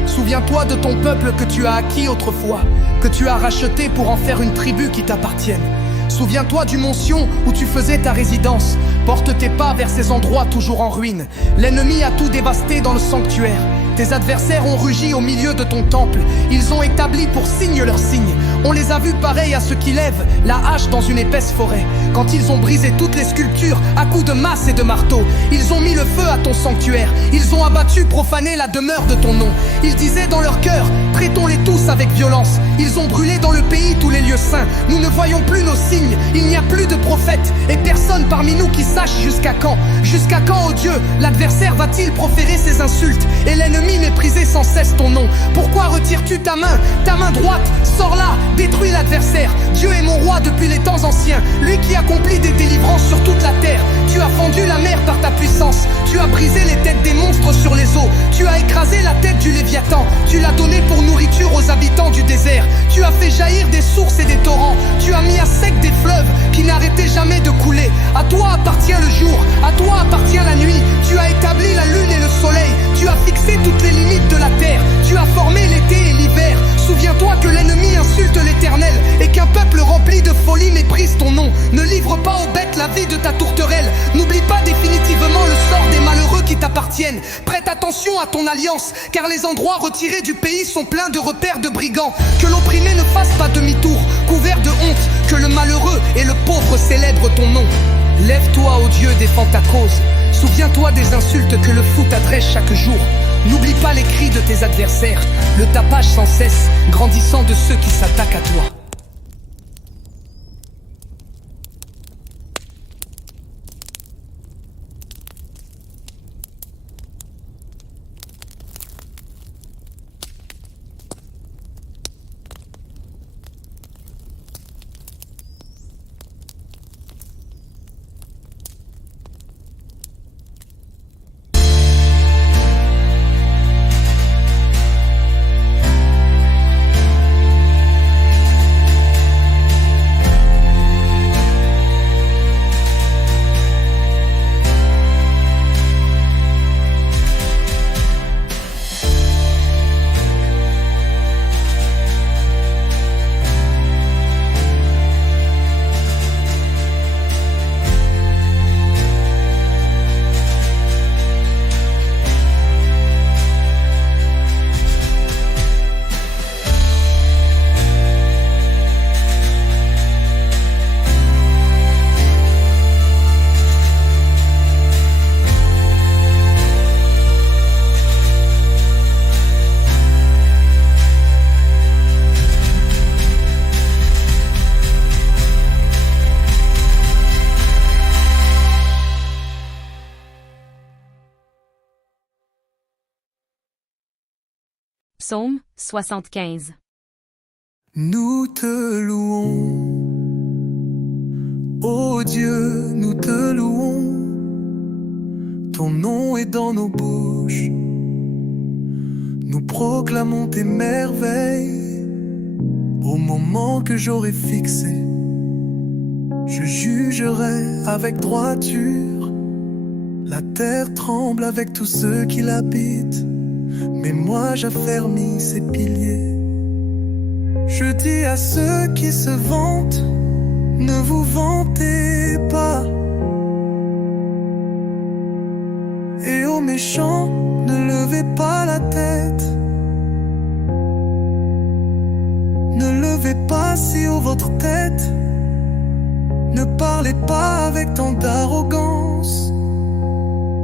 Souviens-toi de ton peuple que tu as acquis autrefois, que tu as racheté pour en faire une tribu qui t'appartienne. Souviens-toi du mont Sion où tu faisais ta résidence. Porte tes pas vers ces endroits toujours en ruine. L'ennemi a tout dévasté dans le sanctuaire. Tes adversaires ont rugi au milieu de ton temple. Ils ont établi pour signe leur signe. On les a vus pareils à ceux qui lèvent la hache dans une épaisse forêt. Quand ils ont brisé toutes les sculptures à coups de masse et de marteau, ils ont mis le feu à ton sanctuaire. Ils ont abattu, profané la demeure de ton nom. Ils disaient dans leur cœur: traitons-les tous avec violence. Ils ont brûlé dans le pays tous les lieux saints. Nous ne voyons plus nos signes. Il n'y a plus de prophètes et personne parmi nous qui sache jusqu'à quand. Jusqu'à quand, ô Dieu, l'adversaire va-t-il proférer ses insultes et l'ennemi mépriser sans cesse ton nom? Pourquoi retires-tu ta main droite? Sors là, détruis l'adversaire. Dieu est mon roi depuis les temps anciens, lui qui accomplit des délivrances sur toute la terre. Tu as fendu la mer par ta puissance, tu as brisé les têtes des monstres sur les eaux, tu as écrasé la tête du Léviathan, tu l'as donné pour nourriture aux habitants du désert. Tu as fait jaillir des sources et des torrents, tu as mis à sec des fleuves qui n'arrêtaient jamais de couler. À toi appartient le jour, à toi appartient la nuit. Tu as établi la lune et le soleil, tu as fixé toutes les limites de la terre. Tu as formé l'été et l'hiver. Souviens-toi que l'ennemi insulte l'Éternel et qu'un peuple rempli de folie méprise ton nom. Ne livre pas aux bêtes la vie de ta tourterelle. N'oublie pas définitivement le sort des malheureux qui t'appartiennent. Prête attention à ton alliance, car les endroits retirés du pays sont pleins de repères de brigands. Que l'opprimé ne fasse pas demi-tour, couvert de honte, que le malheureux et le pauvre célèbrent ton nom. Lève-toi, ô Dieu, défends ta cause. Souviens-toi des insultes que le fou t'adresse chaque jour. N'oublie pas les cris de tes adversaires, le tapage sans cesse grandissant de ceux qui s'attaquent à toi. Psaume 75. Nous te louons, ô Dieu, nous te louons. Ton nom est dans nos bouches. Nous proclamons tes merveilles. Au moment que j'aurai fixé, je jugerai avec droiture. La terre tremble avec tous ceux qui l'habitent, mais moi j'affermis ses piliers. Je dis à ceux qui se vantent, ne vous vantez pas. Et aux méchants, ne levez pas la tête. Ne levez pas si haut votre tête. Ne parlez pas avec tant d'arrogance,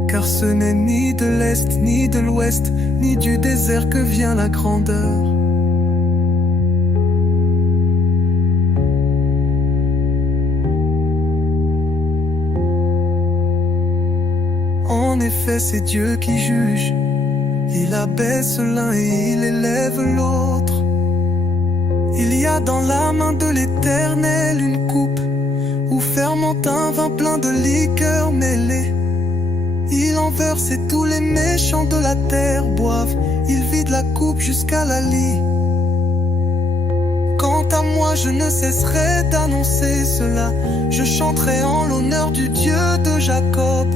car ce n'est ni de l'Est, ni de l'Ouest, ni du désert que vient la grandeur. En effet, c'est Dieu qui juge. Il abaisse l'un et il élève l'autre. Il y a dans la main de l'Éternel une coupe où fermente un vin plein de liqueur mêlée. Il en verse et tous les méchants de la terre boivent. Il vide la coupe jusqu'à la lie. Quant à moi, je ne cesserai d'annoncer cela. Je chanterai en l'honneur du Dieu de Jacob.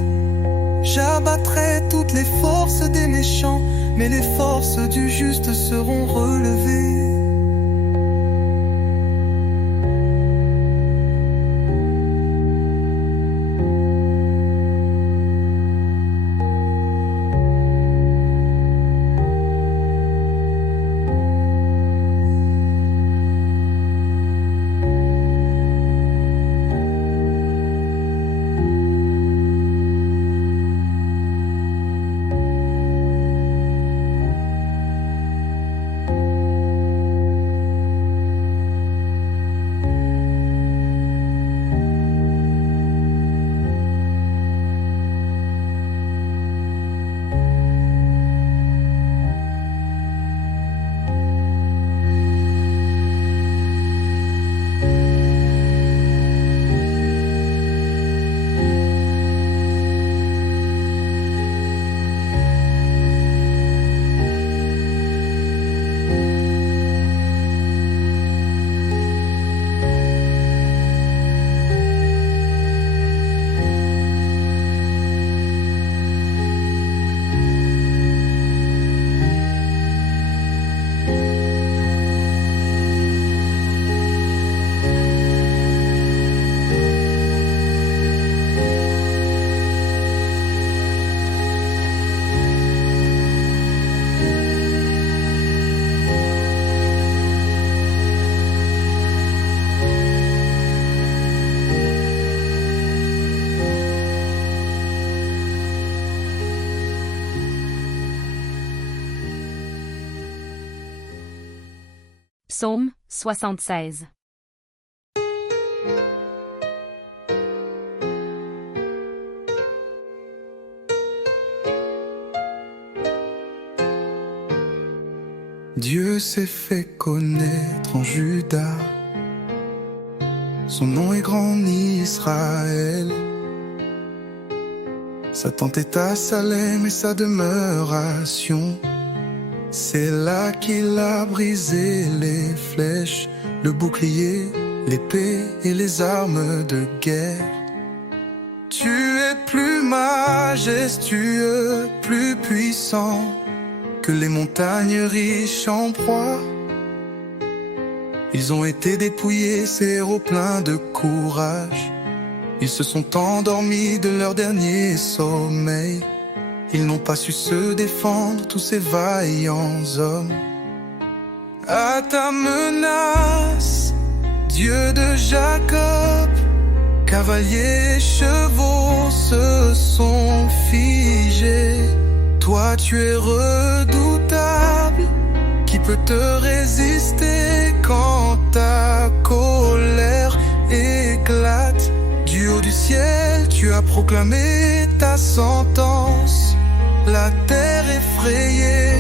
J'abattrai toutes les forces des méchants, mais les forces du juste seront relevées. Psaume 76. Dieu s'est fait connaître en Juda. Son nom est grand en Israël. Sa tente est à Salem et sa demeure à Sion. C'est là qu'il a brisé les flèches, le bouclier, l'épée et les armes de guerre. Tu es plus majestueux, plus puissant que les montagnes riches en proie. Ils ont été dépouillés, ces héros pleins de courage. Ils se sont endormis de leur dernier sommeil. Ils n'ont pas su se défendre, tous ces vaillants hommes. À ta menace, Dieu de Jacob, cavaliers et chevaux se sont figés. Toi tu es redoutable, qui peut te résister quand ta colère éclate? Du haut du ciel, tu as proclamé ta sentence. La terre effrayée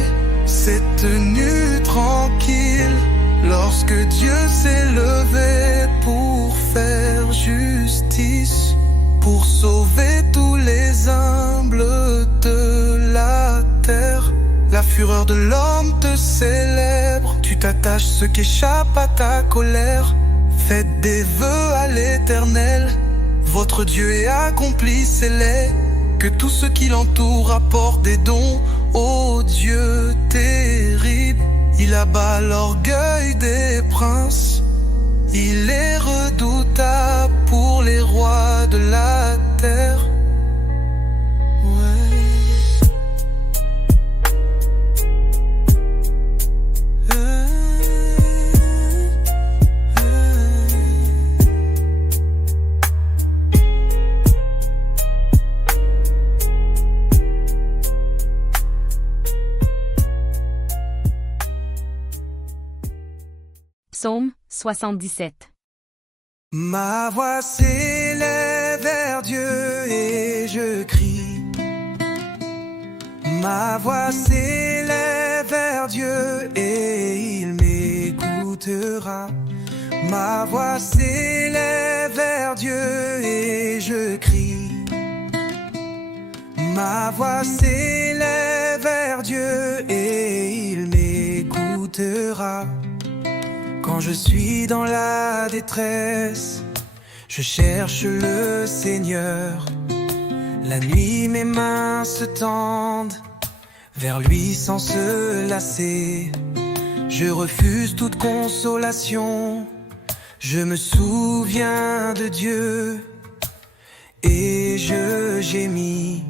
cette nuit tranquille, lorsque Dieu s'est levé pour faire justice, pour sauver tous les humbles de la terre. La fureur de l'homme te célèbre, tu t'attaches ce qui échappe à ta colère. Faites des vœux à l'Éternel, votre Dieu est accompli, c'est que tout ce qui l'entoure apporte des dons. Ô Dieu terrible, il abat l'orgueil des princes, il est redoutable pour les rois de la terre. Psaume 77. Ma voix s'élève vers Dieu et je crie. Ma voix s'élève vers Dieu et il m'écoutera. Ma voix s'élève vers Dieu et je crie. Ma voix s'élève vers Dieu et il m'écoutera. Quand je suis dans la détresse, je cherche le Seigneur. La nuit mes mains se tendent vers lui sans se lasser. Je refuse toute consolation, je me souviens de Dieu et je gémis.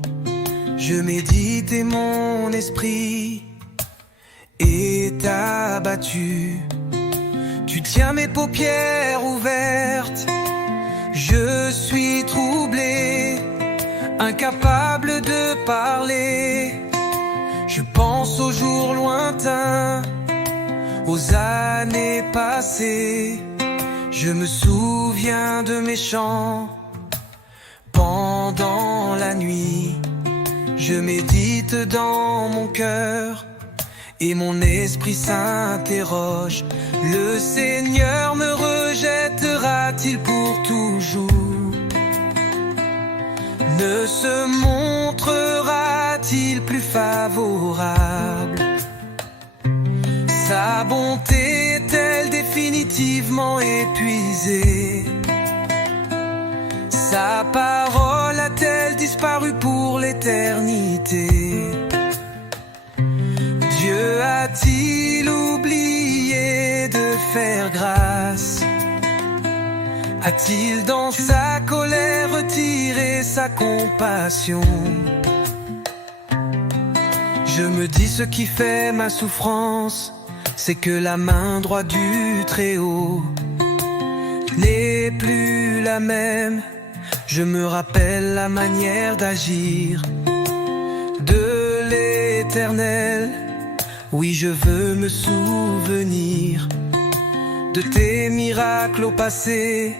Je médite et mon esprit est abattu. Tu tiens mes paupières ouvertes, je suis troublé, incapable de parler. Je pense aux jours lointains, aux années passées. Je me souviens de mes chants pendant la nuit. Je médite dans mon cœur et mon esprit s'interroge. Le Seigneur me rejettera-t-il pour toujours? Ne se montrera-t-il plus favorable? Sa bonté est-elle définitivement épuisée? Sa parole a-t-elle disparu pour l'éternité? Dieu a-t-il oublié de faire grâce? A-t-il dans sa colère retiré sa compassion? Je me dis ce qui fait ma souffrance, c'est que la main droite du Très-Haut n'est plus la même. Je me rappelle la manière d'agir de l'Éternel. Oui, je veux me souvenir de tes miracles au passé.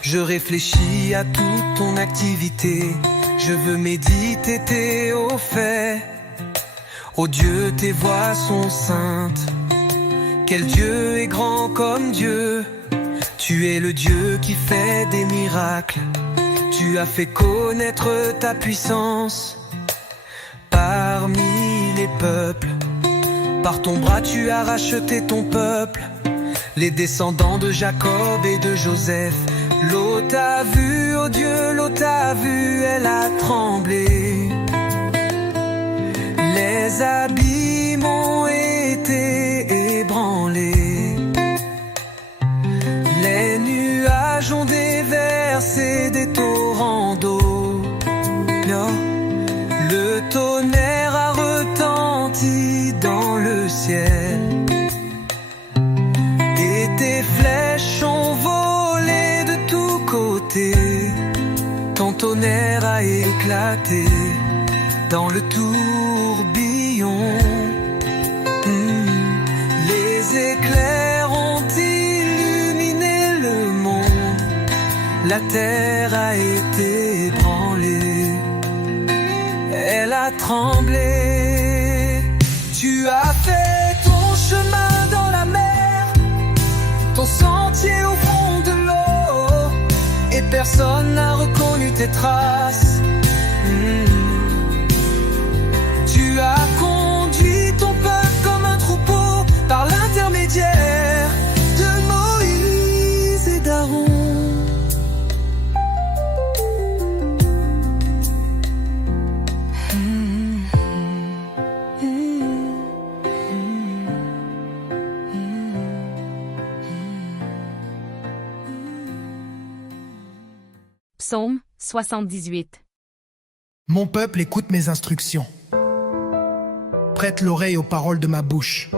Je réfléchis à toute ton activité. Je veux méditer tes hauts faits. Ô Dieu, tes voies sont saintes. Quel Dieu est grand comme Dieu. Tu es le Dieu qui fait des miracles. Tu as fait connaître ta puissance parmi les peuples. Par ton bras tu as racheté ton peuple, les descendants de Jacob et de Joseph. L'eau t'a vu, oh Dieu, l'eau t'a vu, elle a tremblé. Les abîmes ont été ébranlés. Les nuages ont déversé des torrents d'eau. Le tonnerre a retenti dans le ciel. Et tes flèches ont volé de tous côtés. Ton tonnerre a éclaté dans le tourbillon. Les éclairs ont illuminé le monde. La terre a été ébranlée. Elle a tremblé. Tu as fait entier au fond de l'eau, et personne n'a reconnu tes traces. Tu as conduit ton peuple comme un troupeau par l'intermédiaire de Moïse et d'Aaron. Psaume 78. Mon peuple, écoute mes instructions. Prête l'oreille aux paroles de ma bouche.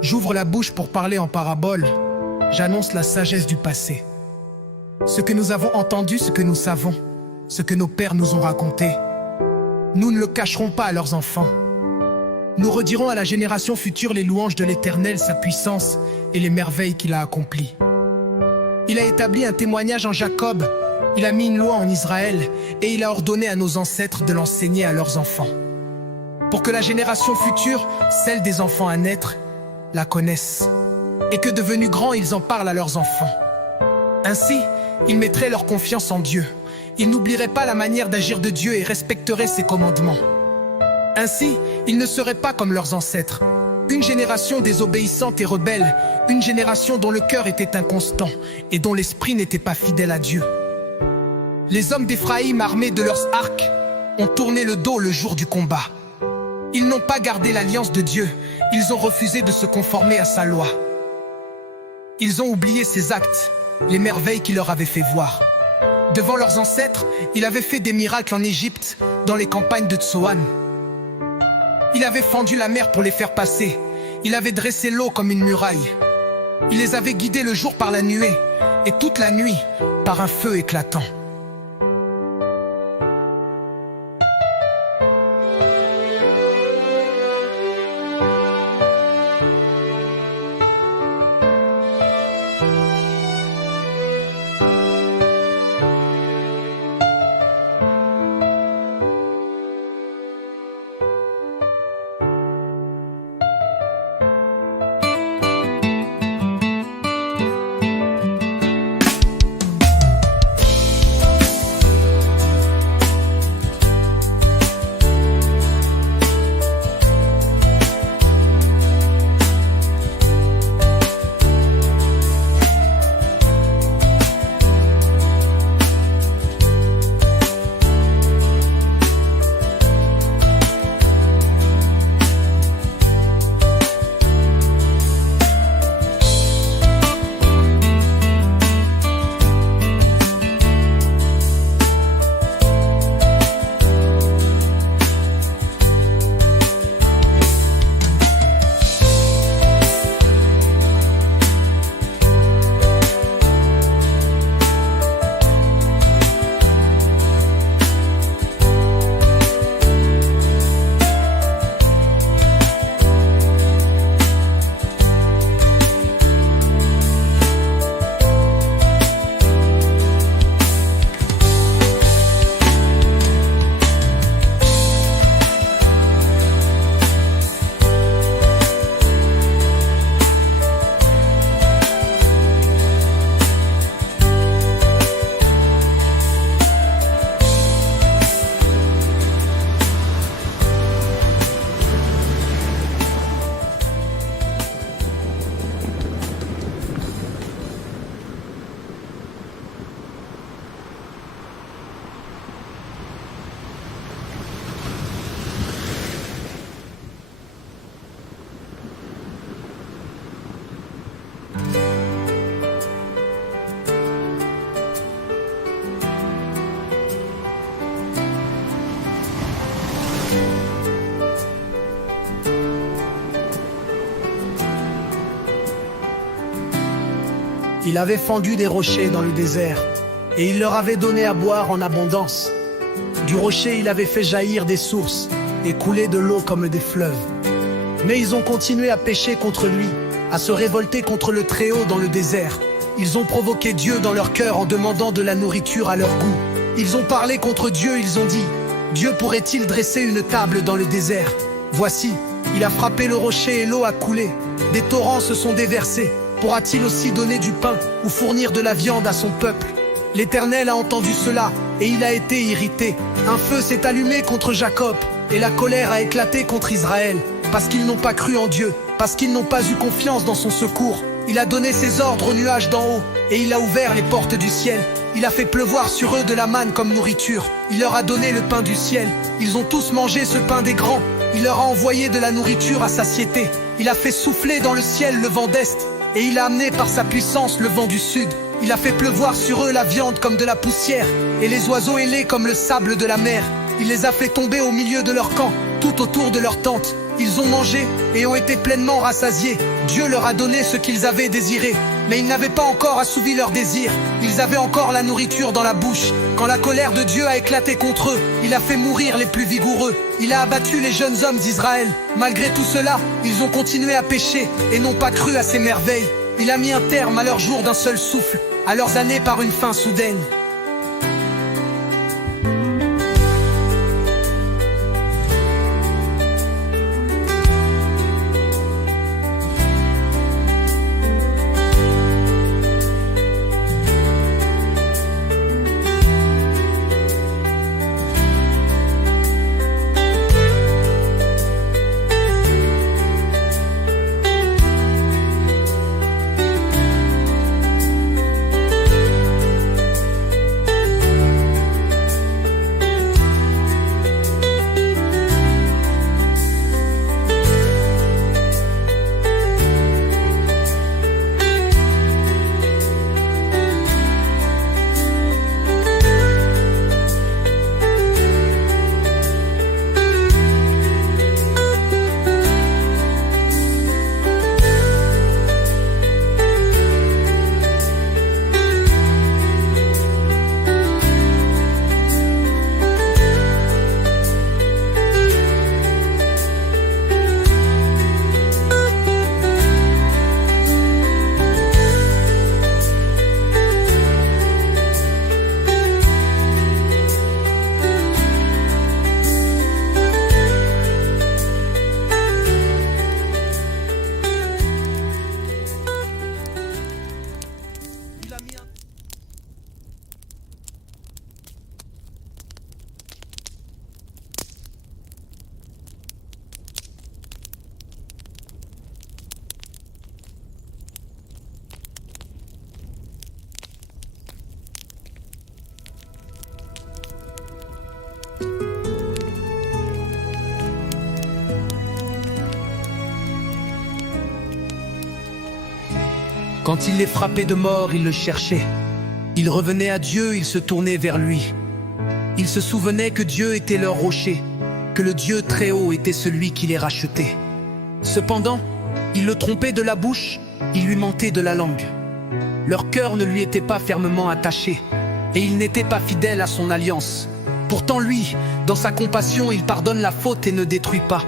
J'ouvre la bouche pour parler en parabole. J'annonce la sagesse du passé. Ce que nous avons entendu, ce que nous savons, ce que nos pères nous ont raconté, nous ne le cacherons pas à leurs enfants. Nous redirons à la génération future les louanges de l'Éternel, sa puissance et les merveilles qu'il a accomplies. Il a établi un témoignage en Jacob, il a mis une loi en Israël, et il a ordonné à nos ancêtres de l'enseigner à leurs enfants. Pour que la génération future, celle des enfants à naître, la connaisse, et que devenus grands, ils en parlent à leurs enfants. Ainsi, ils mettraient leur confiance en Dieu. Ils n'oublieraient pas la manière d'agir de Dieu et respecteraient ses commandements. Ainsi, ils ne seraient pas comme leurs ancêtres, une génération désobéissante et rebelle, une génération dont le cœur était inconstant et dont l'esprit n'était pas fidèle à Dieu. Les hommes d'Éphraïm, armés de leurs arcs, ont tourné le dos le jour du combat. Ils n'ont pas gardé l'alliance de Dieu, ils ont refusé de se conformer à sa loi. Ils ont oublié ses actes, les merveilles qu'il leur avait fait voir. Devant leurs ancêtres, il avait fait des miracles en Égypte, dans les campagnes de Tsoan. Il avait fendu la mer pour les faire passer. Il avait dressé l'eau comme une muraille. Il les avait guidés le jour par la nuée, et toute la nuit par un feu éclatant. Il avait fendu des rochers dans le désert, et il leur avait donné à boire en abondance. Du rocher, il avait fait jaillir des sources, et couler de l'eau comme des fleuves. Mais ils ont continué à pécher contre lui, à se révolter contre le Très-Haut dans le désert. Ils ont provoqué Dieu dans leur cœur en demandant de la nourriture à leur goût. Ils ont parlé contre Dieu, ils ont dit: Dieu pourrait-il dresser une table dans le désert? Voici, il a frappé le rocher et l'eau a coulé. Des torrents se sont déversés. pourra-t-il aussi donner du pain ou fournir de la viande à son peuple? L'Éternel a entendu cela, et il a été irrité. Un feu s'est allumé contre Jacob, et la colère a éclaté contre Israël, parce qu'ils n'ont pas cru en Dieu, parce qu'ils n'ont pas eu confiance dans son secours. Il a donné ses ordres aux nuages d'en haut, et il a ouvert les portes du ciel. Il a fait pleuvoir sur eux de la manne comme nourriture. Il leur a donné le pain du ciel. Ils ont tous mangé ce pain des grands. Il leur a envoyé de la nourriture à satiété. Il a fait souffler dans le ciel le vent d'est, et il a amené par sa puissance le vent du sud. Il a fait pleuvoir sur eux la viande comme de la poussière, et les oiseaux ailés comme le sable de la mer. Il les a fait tomber au milieu de leur camp, tout autour de leur tente. Ils ont mangé et ont été pleinement rassasiés. Dieu leur a donné ce qu'ils avaient désiré, mais ils n'avaient pas encore assouvi leur désir. Ils avaient encore la nourriture dans la bouche. Quand la colère de Dieu a éclaté contre eux, il a fait mourir les plus vigoureux. Il a abattu les jeunes hommes d'Israël. Malgré tout cela, ils ont continué à pécher et n'ont pas cru à ses merveilles. Il a mis un terme à leurs jours d'un seul souffle, à leurs années par une fin soudaine. Quand il les frappait de mort, il le cherchait. Il revenait à Dieu, il se tournait vers lui. Il se souvenait que Dieu était leur rocher, que le Dieu très haut était celui qui les rachetait. Cependant, il le trompait de la bouche, il lui mentait de la langue. Leur cœur ne lui était pas fermement attaché, et il n'était pas fidèle à son alliance. Pourtant lui, dans sa compassion, il pardonne la faute et ne détruit pas.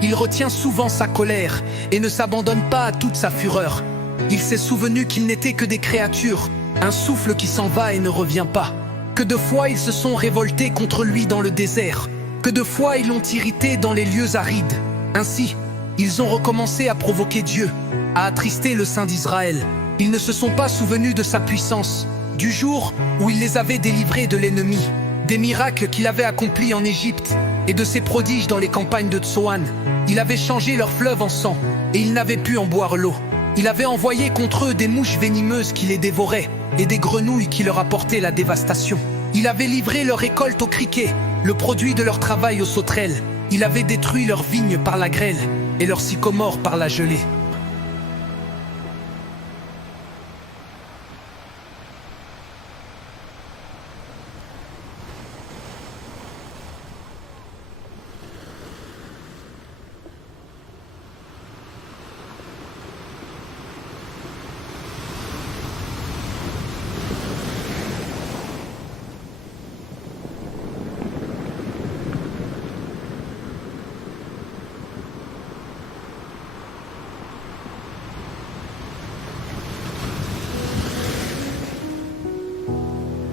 Il retient souvent sa colère et ne s'abandonne pas à toute sa fureur. Il s'est souvenu qu'ils n'étaient que des créatures, un souffle qui s'en va et ne revient pas. Que de fois ils se sont révoltés contre lui dans le désert, que de fois ils l'ont irrité dans les lieux arides. Ainsi, ils ont recommencé à provoquer Dieu, à attrister le Saint d'Israël. Ils ne se sont pas souvenus de sa puissance, du jour où il les avait délivrés de l'ennemi, des miracles qu'il avait accomplis en Égypte et de ses prodiges dans les campagnes de Tsoan. Il avait changé leur fleuve en sang et ils n'avaient pu en boire l'eau. Il avait envoyé contre eux des mouches venimeuses qui les dévoraient et des grenouilles qui leur apportaient la dévastation. Il avait livré leur récolte aux criquets, le produit de leur travail aux sauterelles. Il avait détruit leurs vignes par la grêle et leurs sycomores par la gelée.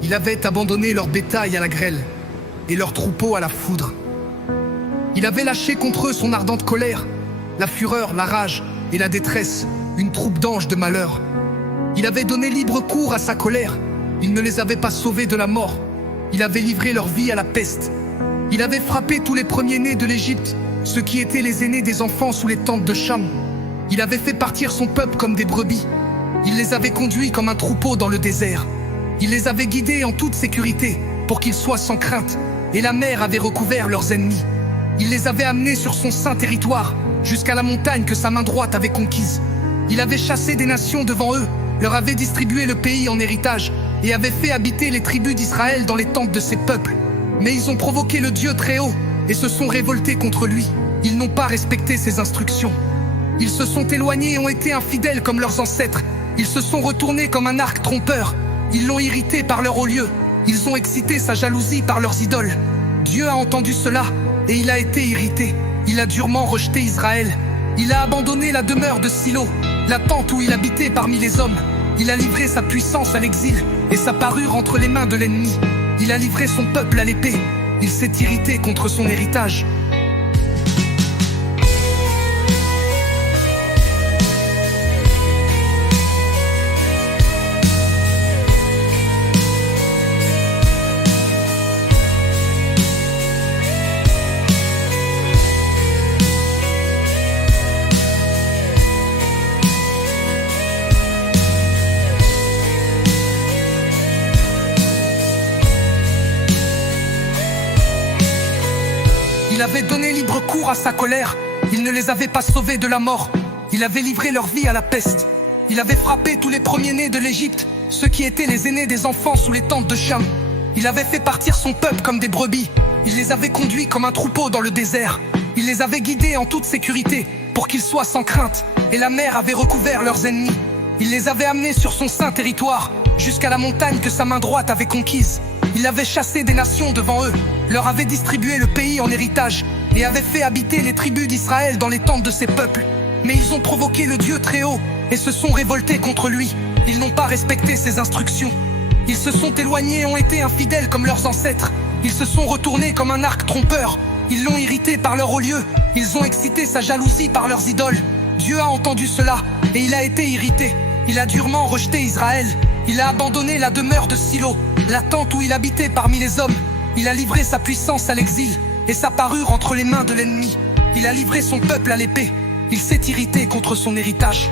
Il avait abandonné leur bétail à la grêle et leurs troupeaux à la foudre. Il avait lâché contre eux son ardente colère, la fureur, la rage et la détresse. une troupe d'anges de malheur. Il avait donné libre cours à sa colère. Il ne les avait pas sauvés de la mort. Il avait livré leur vie à la peste. Il avait frappé tous les premiers-nés de l'Égypte, ceux qui étaient les aînés des enfants sous les tentes de Cham. Il avait fait partir son peuple comme des brebis. Il les avait conduits comme un troupeau dans le désert. Il les avait guidés en toute sécurité pour qu'ils soient sans crainte, et la mer avait recouvert leurs ennemis. Il les avait amenés sur son saint territoire, jusqu'à la montagne que sa main droite avait conquise. Il avait chassé des nations devant eux, leur avait distribué le pays en héritage, et avait fait habiter les tribus d'Israël dans les tentes de ses peuples. Mais ils ont provoqué le Dieu très haut, et se sont révoltés contre lui. Ils n'ont pas respecté ses instructions. Ils se sont éloignés et ont été infidèles comme leurs ancêtres. Ils se sont retournés comme un arc trompeur. Ils l'ont irrité par leur haut lieu. Ils ont excité sa jalousie par leurs idoles. Dieu a entendu cela, et il a été irrité. Il a durement rejeté Israël. Il a abandonné la demeure de Silo, la tente où il habitait parmi les hommes. Il a livré sa puissance à l'exil, et sa parure entre les mains de l'ennemi. Il a livré son peuple à l'épée. Il s'est irrité contre son héritage. Il avait donné libre cours à sa colère. Il ne les avait pas sauvés de la mort. Il avait livré leur vie à la peste. Il avait frappé tous les premiers-nés de l'Égypte, ceux qui étaient les aînés des enfants sous les tentes de Cham. Il avait fait partir son peuple comme des brebis. Il les avait conduits comme un troupeau dans le désert. Il les avait guidés en toute sécurité pour qu'ils soient sans crainte, et la mer avait recouvert leurs ennemis. Il les avait amenés sur son saint territoire, jusqu'à la montagne que sa main droite avait conquise. Il avait chassé des nations devant eux, leur avait distribué le pays en héritage, et avait fait habiter les tribus d'Israël dans les tentes de ses peuples. Mais ils ont provoqué le Dieu très haut, et se sont révoltés contre lui. Ils n'ont pas respecté ses instructions. Ils se sont éloignés et ont été infidèles comme leurs ancêtres. Ils se sont retournés comme un arc trompeur. Ils l'ont irrité par leur haut lieu. Ils ont excité sa jalousie par leurs idoles. Dieu a entendu cela, et il a été irrité. Il a durement rejeté Israël. Il a abandonné la demeure de Silo, la tente où il habitait parmi les hommes. Il a livré sa puissance à l'exil, et sa parure entre les mains de l'ennemi. Il a livré son peuple à l'épée. Il s'est irrité contre son héritage.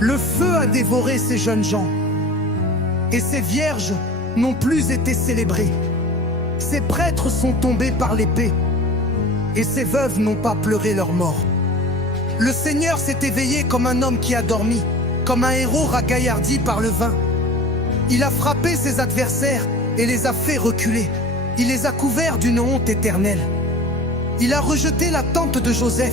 Le feu a dévoré ces jeunes gens, et ces vierges n'ont plus été célébrées. Ces prêtres sont tombés par l'épée, et ces veuves n'ont pas pleuré leur mort. Le Seigneur s'est éveillé comme un homme qui a dormi, comme un héros ragaillardi par le vin. Il a frappé ses adversaires et les a fait reculer. Il les a couverts d'une honte éternelle. Il a rejeté la tente de Joseph.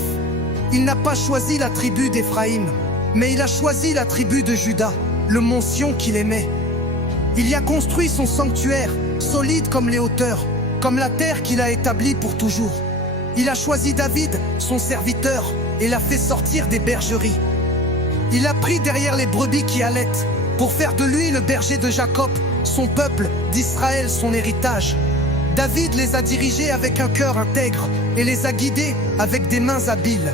Il n'a pas choisi la tribu d'Éphraïm, mais il a choisi la tribu de Juda, le mont Sion qu'il aimait. Il y a construit son sanctuaire, solide comme les hauteurs, comme la terre qu'il a établie pour toujours. Il a choisi David, son serviteur, et l'a fait sortir des bergeries. Il a pris derrière les brebis qui allaitent, pour faire de lui le berger de Jacob, son peuple, d'Israël, son héritage. David les a dirigés avec un cœur intègre, et les a guidés avec des mains habiles.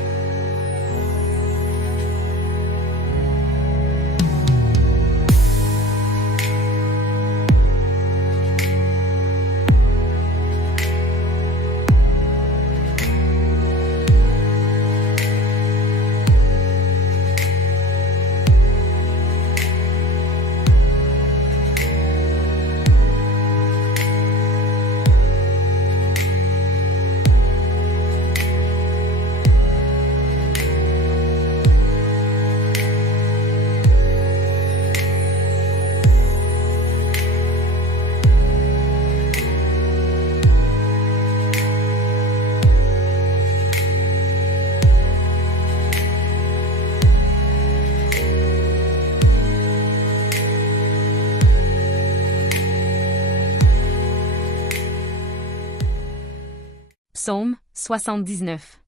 Psaume 79.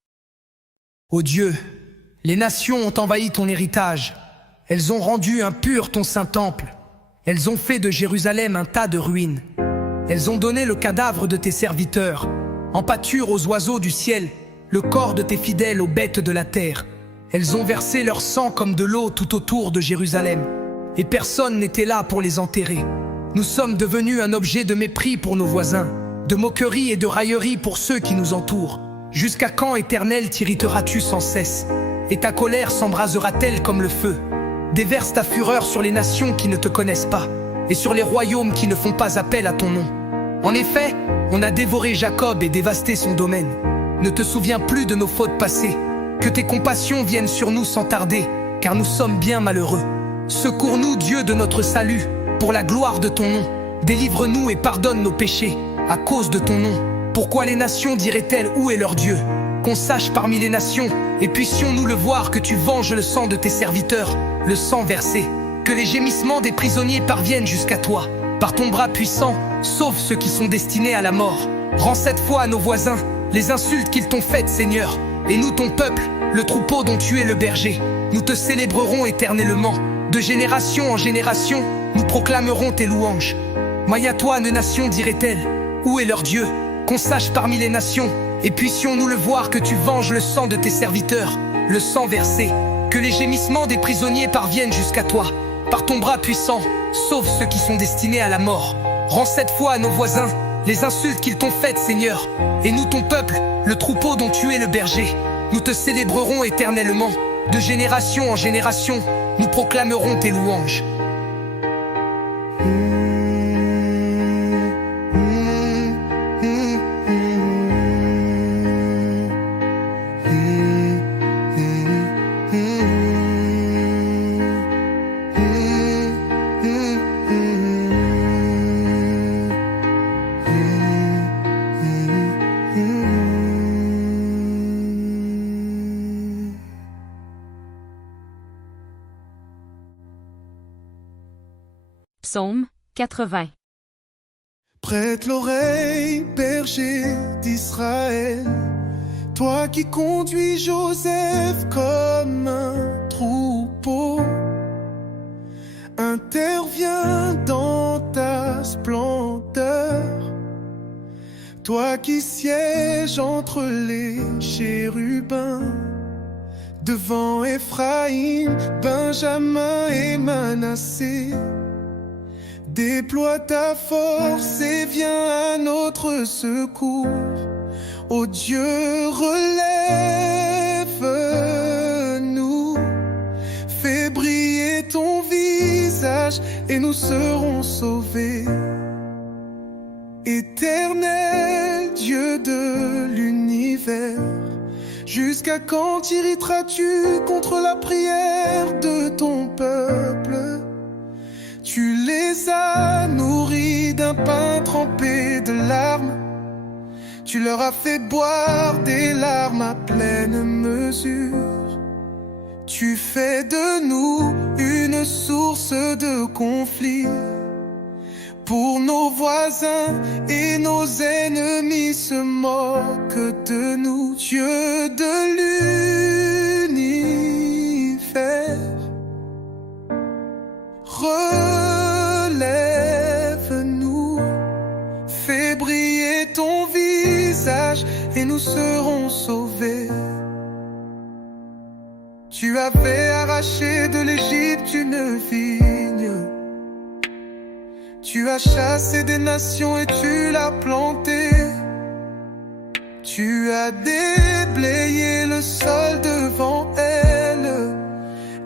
Ô Dieu, les nations ont envahi ton héritage. Elles ont rendu impur ton saint temple. Elles ont fait de Jérusalem un tas de ruines. Elles ont donné le cadavre de tes serviteurs, en pâture aux oiseaux du ciel, le corps de tes fidèles aux bêtes de la terre. Elles ont versé leur sang comme de l'eau tout autour de Jérusalem, et personne n'était là pour les enterrer. Nous sommes devenus un objet de mépris pour nos voisins, de moquerie et de raillerie pour ceux qui nous entourent. Jusqu'à quand, Éternel, t'irriteras-tu sans cesse? Et ta colère s'embrasera-t-elle comme le feu? Déverse ta fureur sur les nations qui ne te connaissent pas, et sur les royaumes qui ne font pas appel à ton nom. En effet, on a dévoré Jacob et dévasté son domaine. Ne te souviens plus de nos fautes passées. Que tes compassions viennent sur nous sans tarder, car nous sommes bien malheureux. Secours-nous, Dieu de notre salut, pour la gloire de ton nom. Délivre-nous et pardonne nos péchés, à cause de ton nom. Pourquoi les nations diraient-elles où est leur Dieu? Qu'on sache parmi les nations, et puissions-nous le voir que tu venges le sang de tes serviteurs, le sang versé. Que les gémissements des prisonniers parviennent jusqu'à toi. Par ton bras puissant, sauve ceux qui sont destinés à la mort. Rends cette fois à nos voisins les insultes qu'ils t'ont faites, Seigneur. Et nous, ton peuple, le troupeau dont tu es le berger, nous te célébrerons éternellement. De génération en génération, nous proclamerons tes louanges. Maille-toi, nos nations, dirait-elle, où est leur Dieu? Qu'on sache parmi les nations, et puissions-nous le voir que tu venges le sang de tes serviteurs, le sang versé. Que les gémissements des prisonniers parviennent jusqu'à toi. Par ton bras puissant, sauve ceux qui sont destinés à la mort. Rends cette fois à nos voisins les insultes qu'ils t'ont faites, Seigneur. Et nous, ton peuple, le troupeau dont tu es le berger, nous te célébrerons éternellement. De génération en génération, nous proclamerons tes louanges. Psaume 80. Prête l'oreille, berger d'Israël, toi qui conduis Joseph comme un troupeau. Interviens dans ta splendeur, toi qui sièges entre les chérubins. Devant Éphraïm, Benjamin et Manassé, déploie ta force et viens à notre secours. Ô Dieu, relève-nous, fais briller ton visage et nous serons sauvés. Éternel Dieu de l'univers, jusqu'à quand t'irriteras-tu contre la prière de ton peuple? Tu les as nourris d'un pain trempé de larmes. Tu leur as fait boire des larmes à pleine mesure. Tu fais de nous une source de conflit. Pour nos voisins et nos ennemis se moquent de nous. Dieu de l'univers, relève-nous, fais briller ton visage et nous serons sauvés. Tu avais arraché de l'Égypte une vigne, tu as chassé des nations et tu l'as plantée. Tu as déblayé le sol devant elle.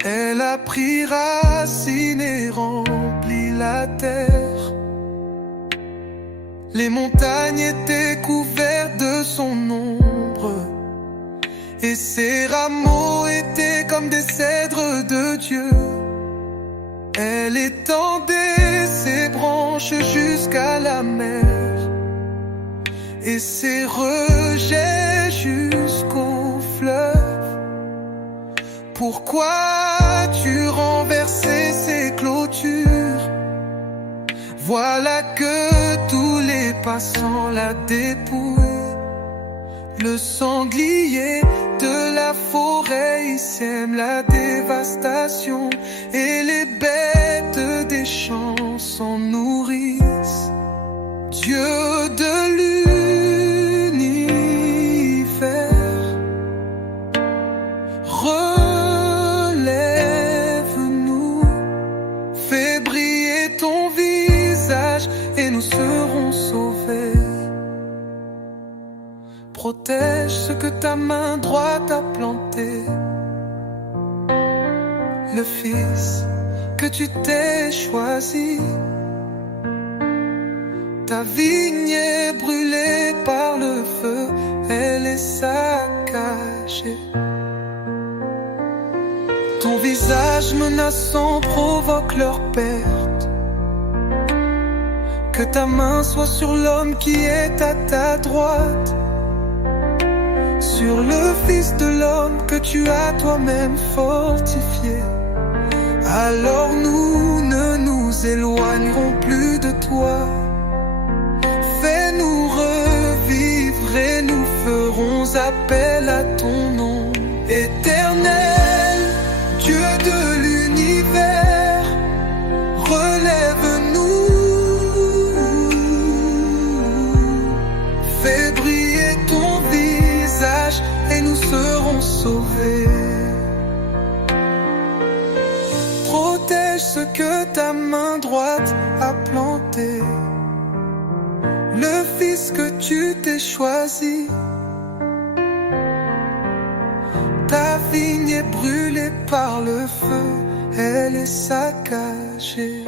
Elle a pris racine et rempli la terre. Les montagnes étaient couvertes de son ombre, et ses rameaux étaient comme des cèdres de Dieu. Elle étendait ses branches jusqu'à la mer, et ses rejets jusqu'au fleuve. Pourquoi tu renversais ces clôtures? Voilà que tous les passants la dépouillent. Le sanglier de la forêt, il sème la dévastation, et les bêtes des champs s'en nourrissent. Dieu de l'univers, relève-nous, fais briller ton visage et nous serons sauvés. Protège ce que ta main droite a planté, le fils que tu t'es choisi. Ta vigne est brûlée par le feu, elle est saccagée. Ton visage menaçant provoque leur perte. Que ta main soit sur l'homme qui est à ta droite, sur le Fils de l'homme que tu as toi-même fortifié. Alors nous ne nous éloignerons plus de toi. Fais-nous revivre et nous ferons appel à ton nom. Éternel, Dieu de l'univers, relève-nous, fais briller ton visage et nous serons sauvés. Protège ce que ta main droite a planté, le fils que tu t'es choisi. Ta vigne est brûlée par le feu, elle est saccagée.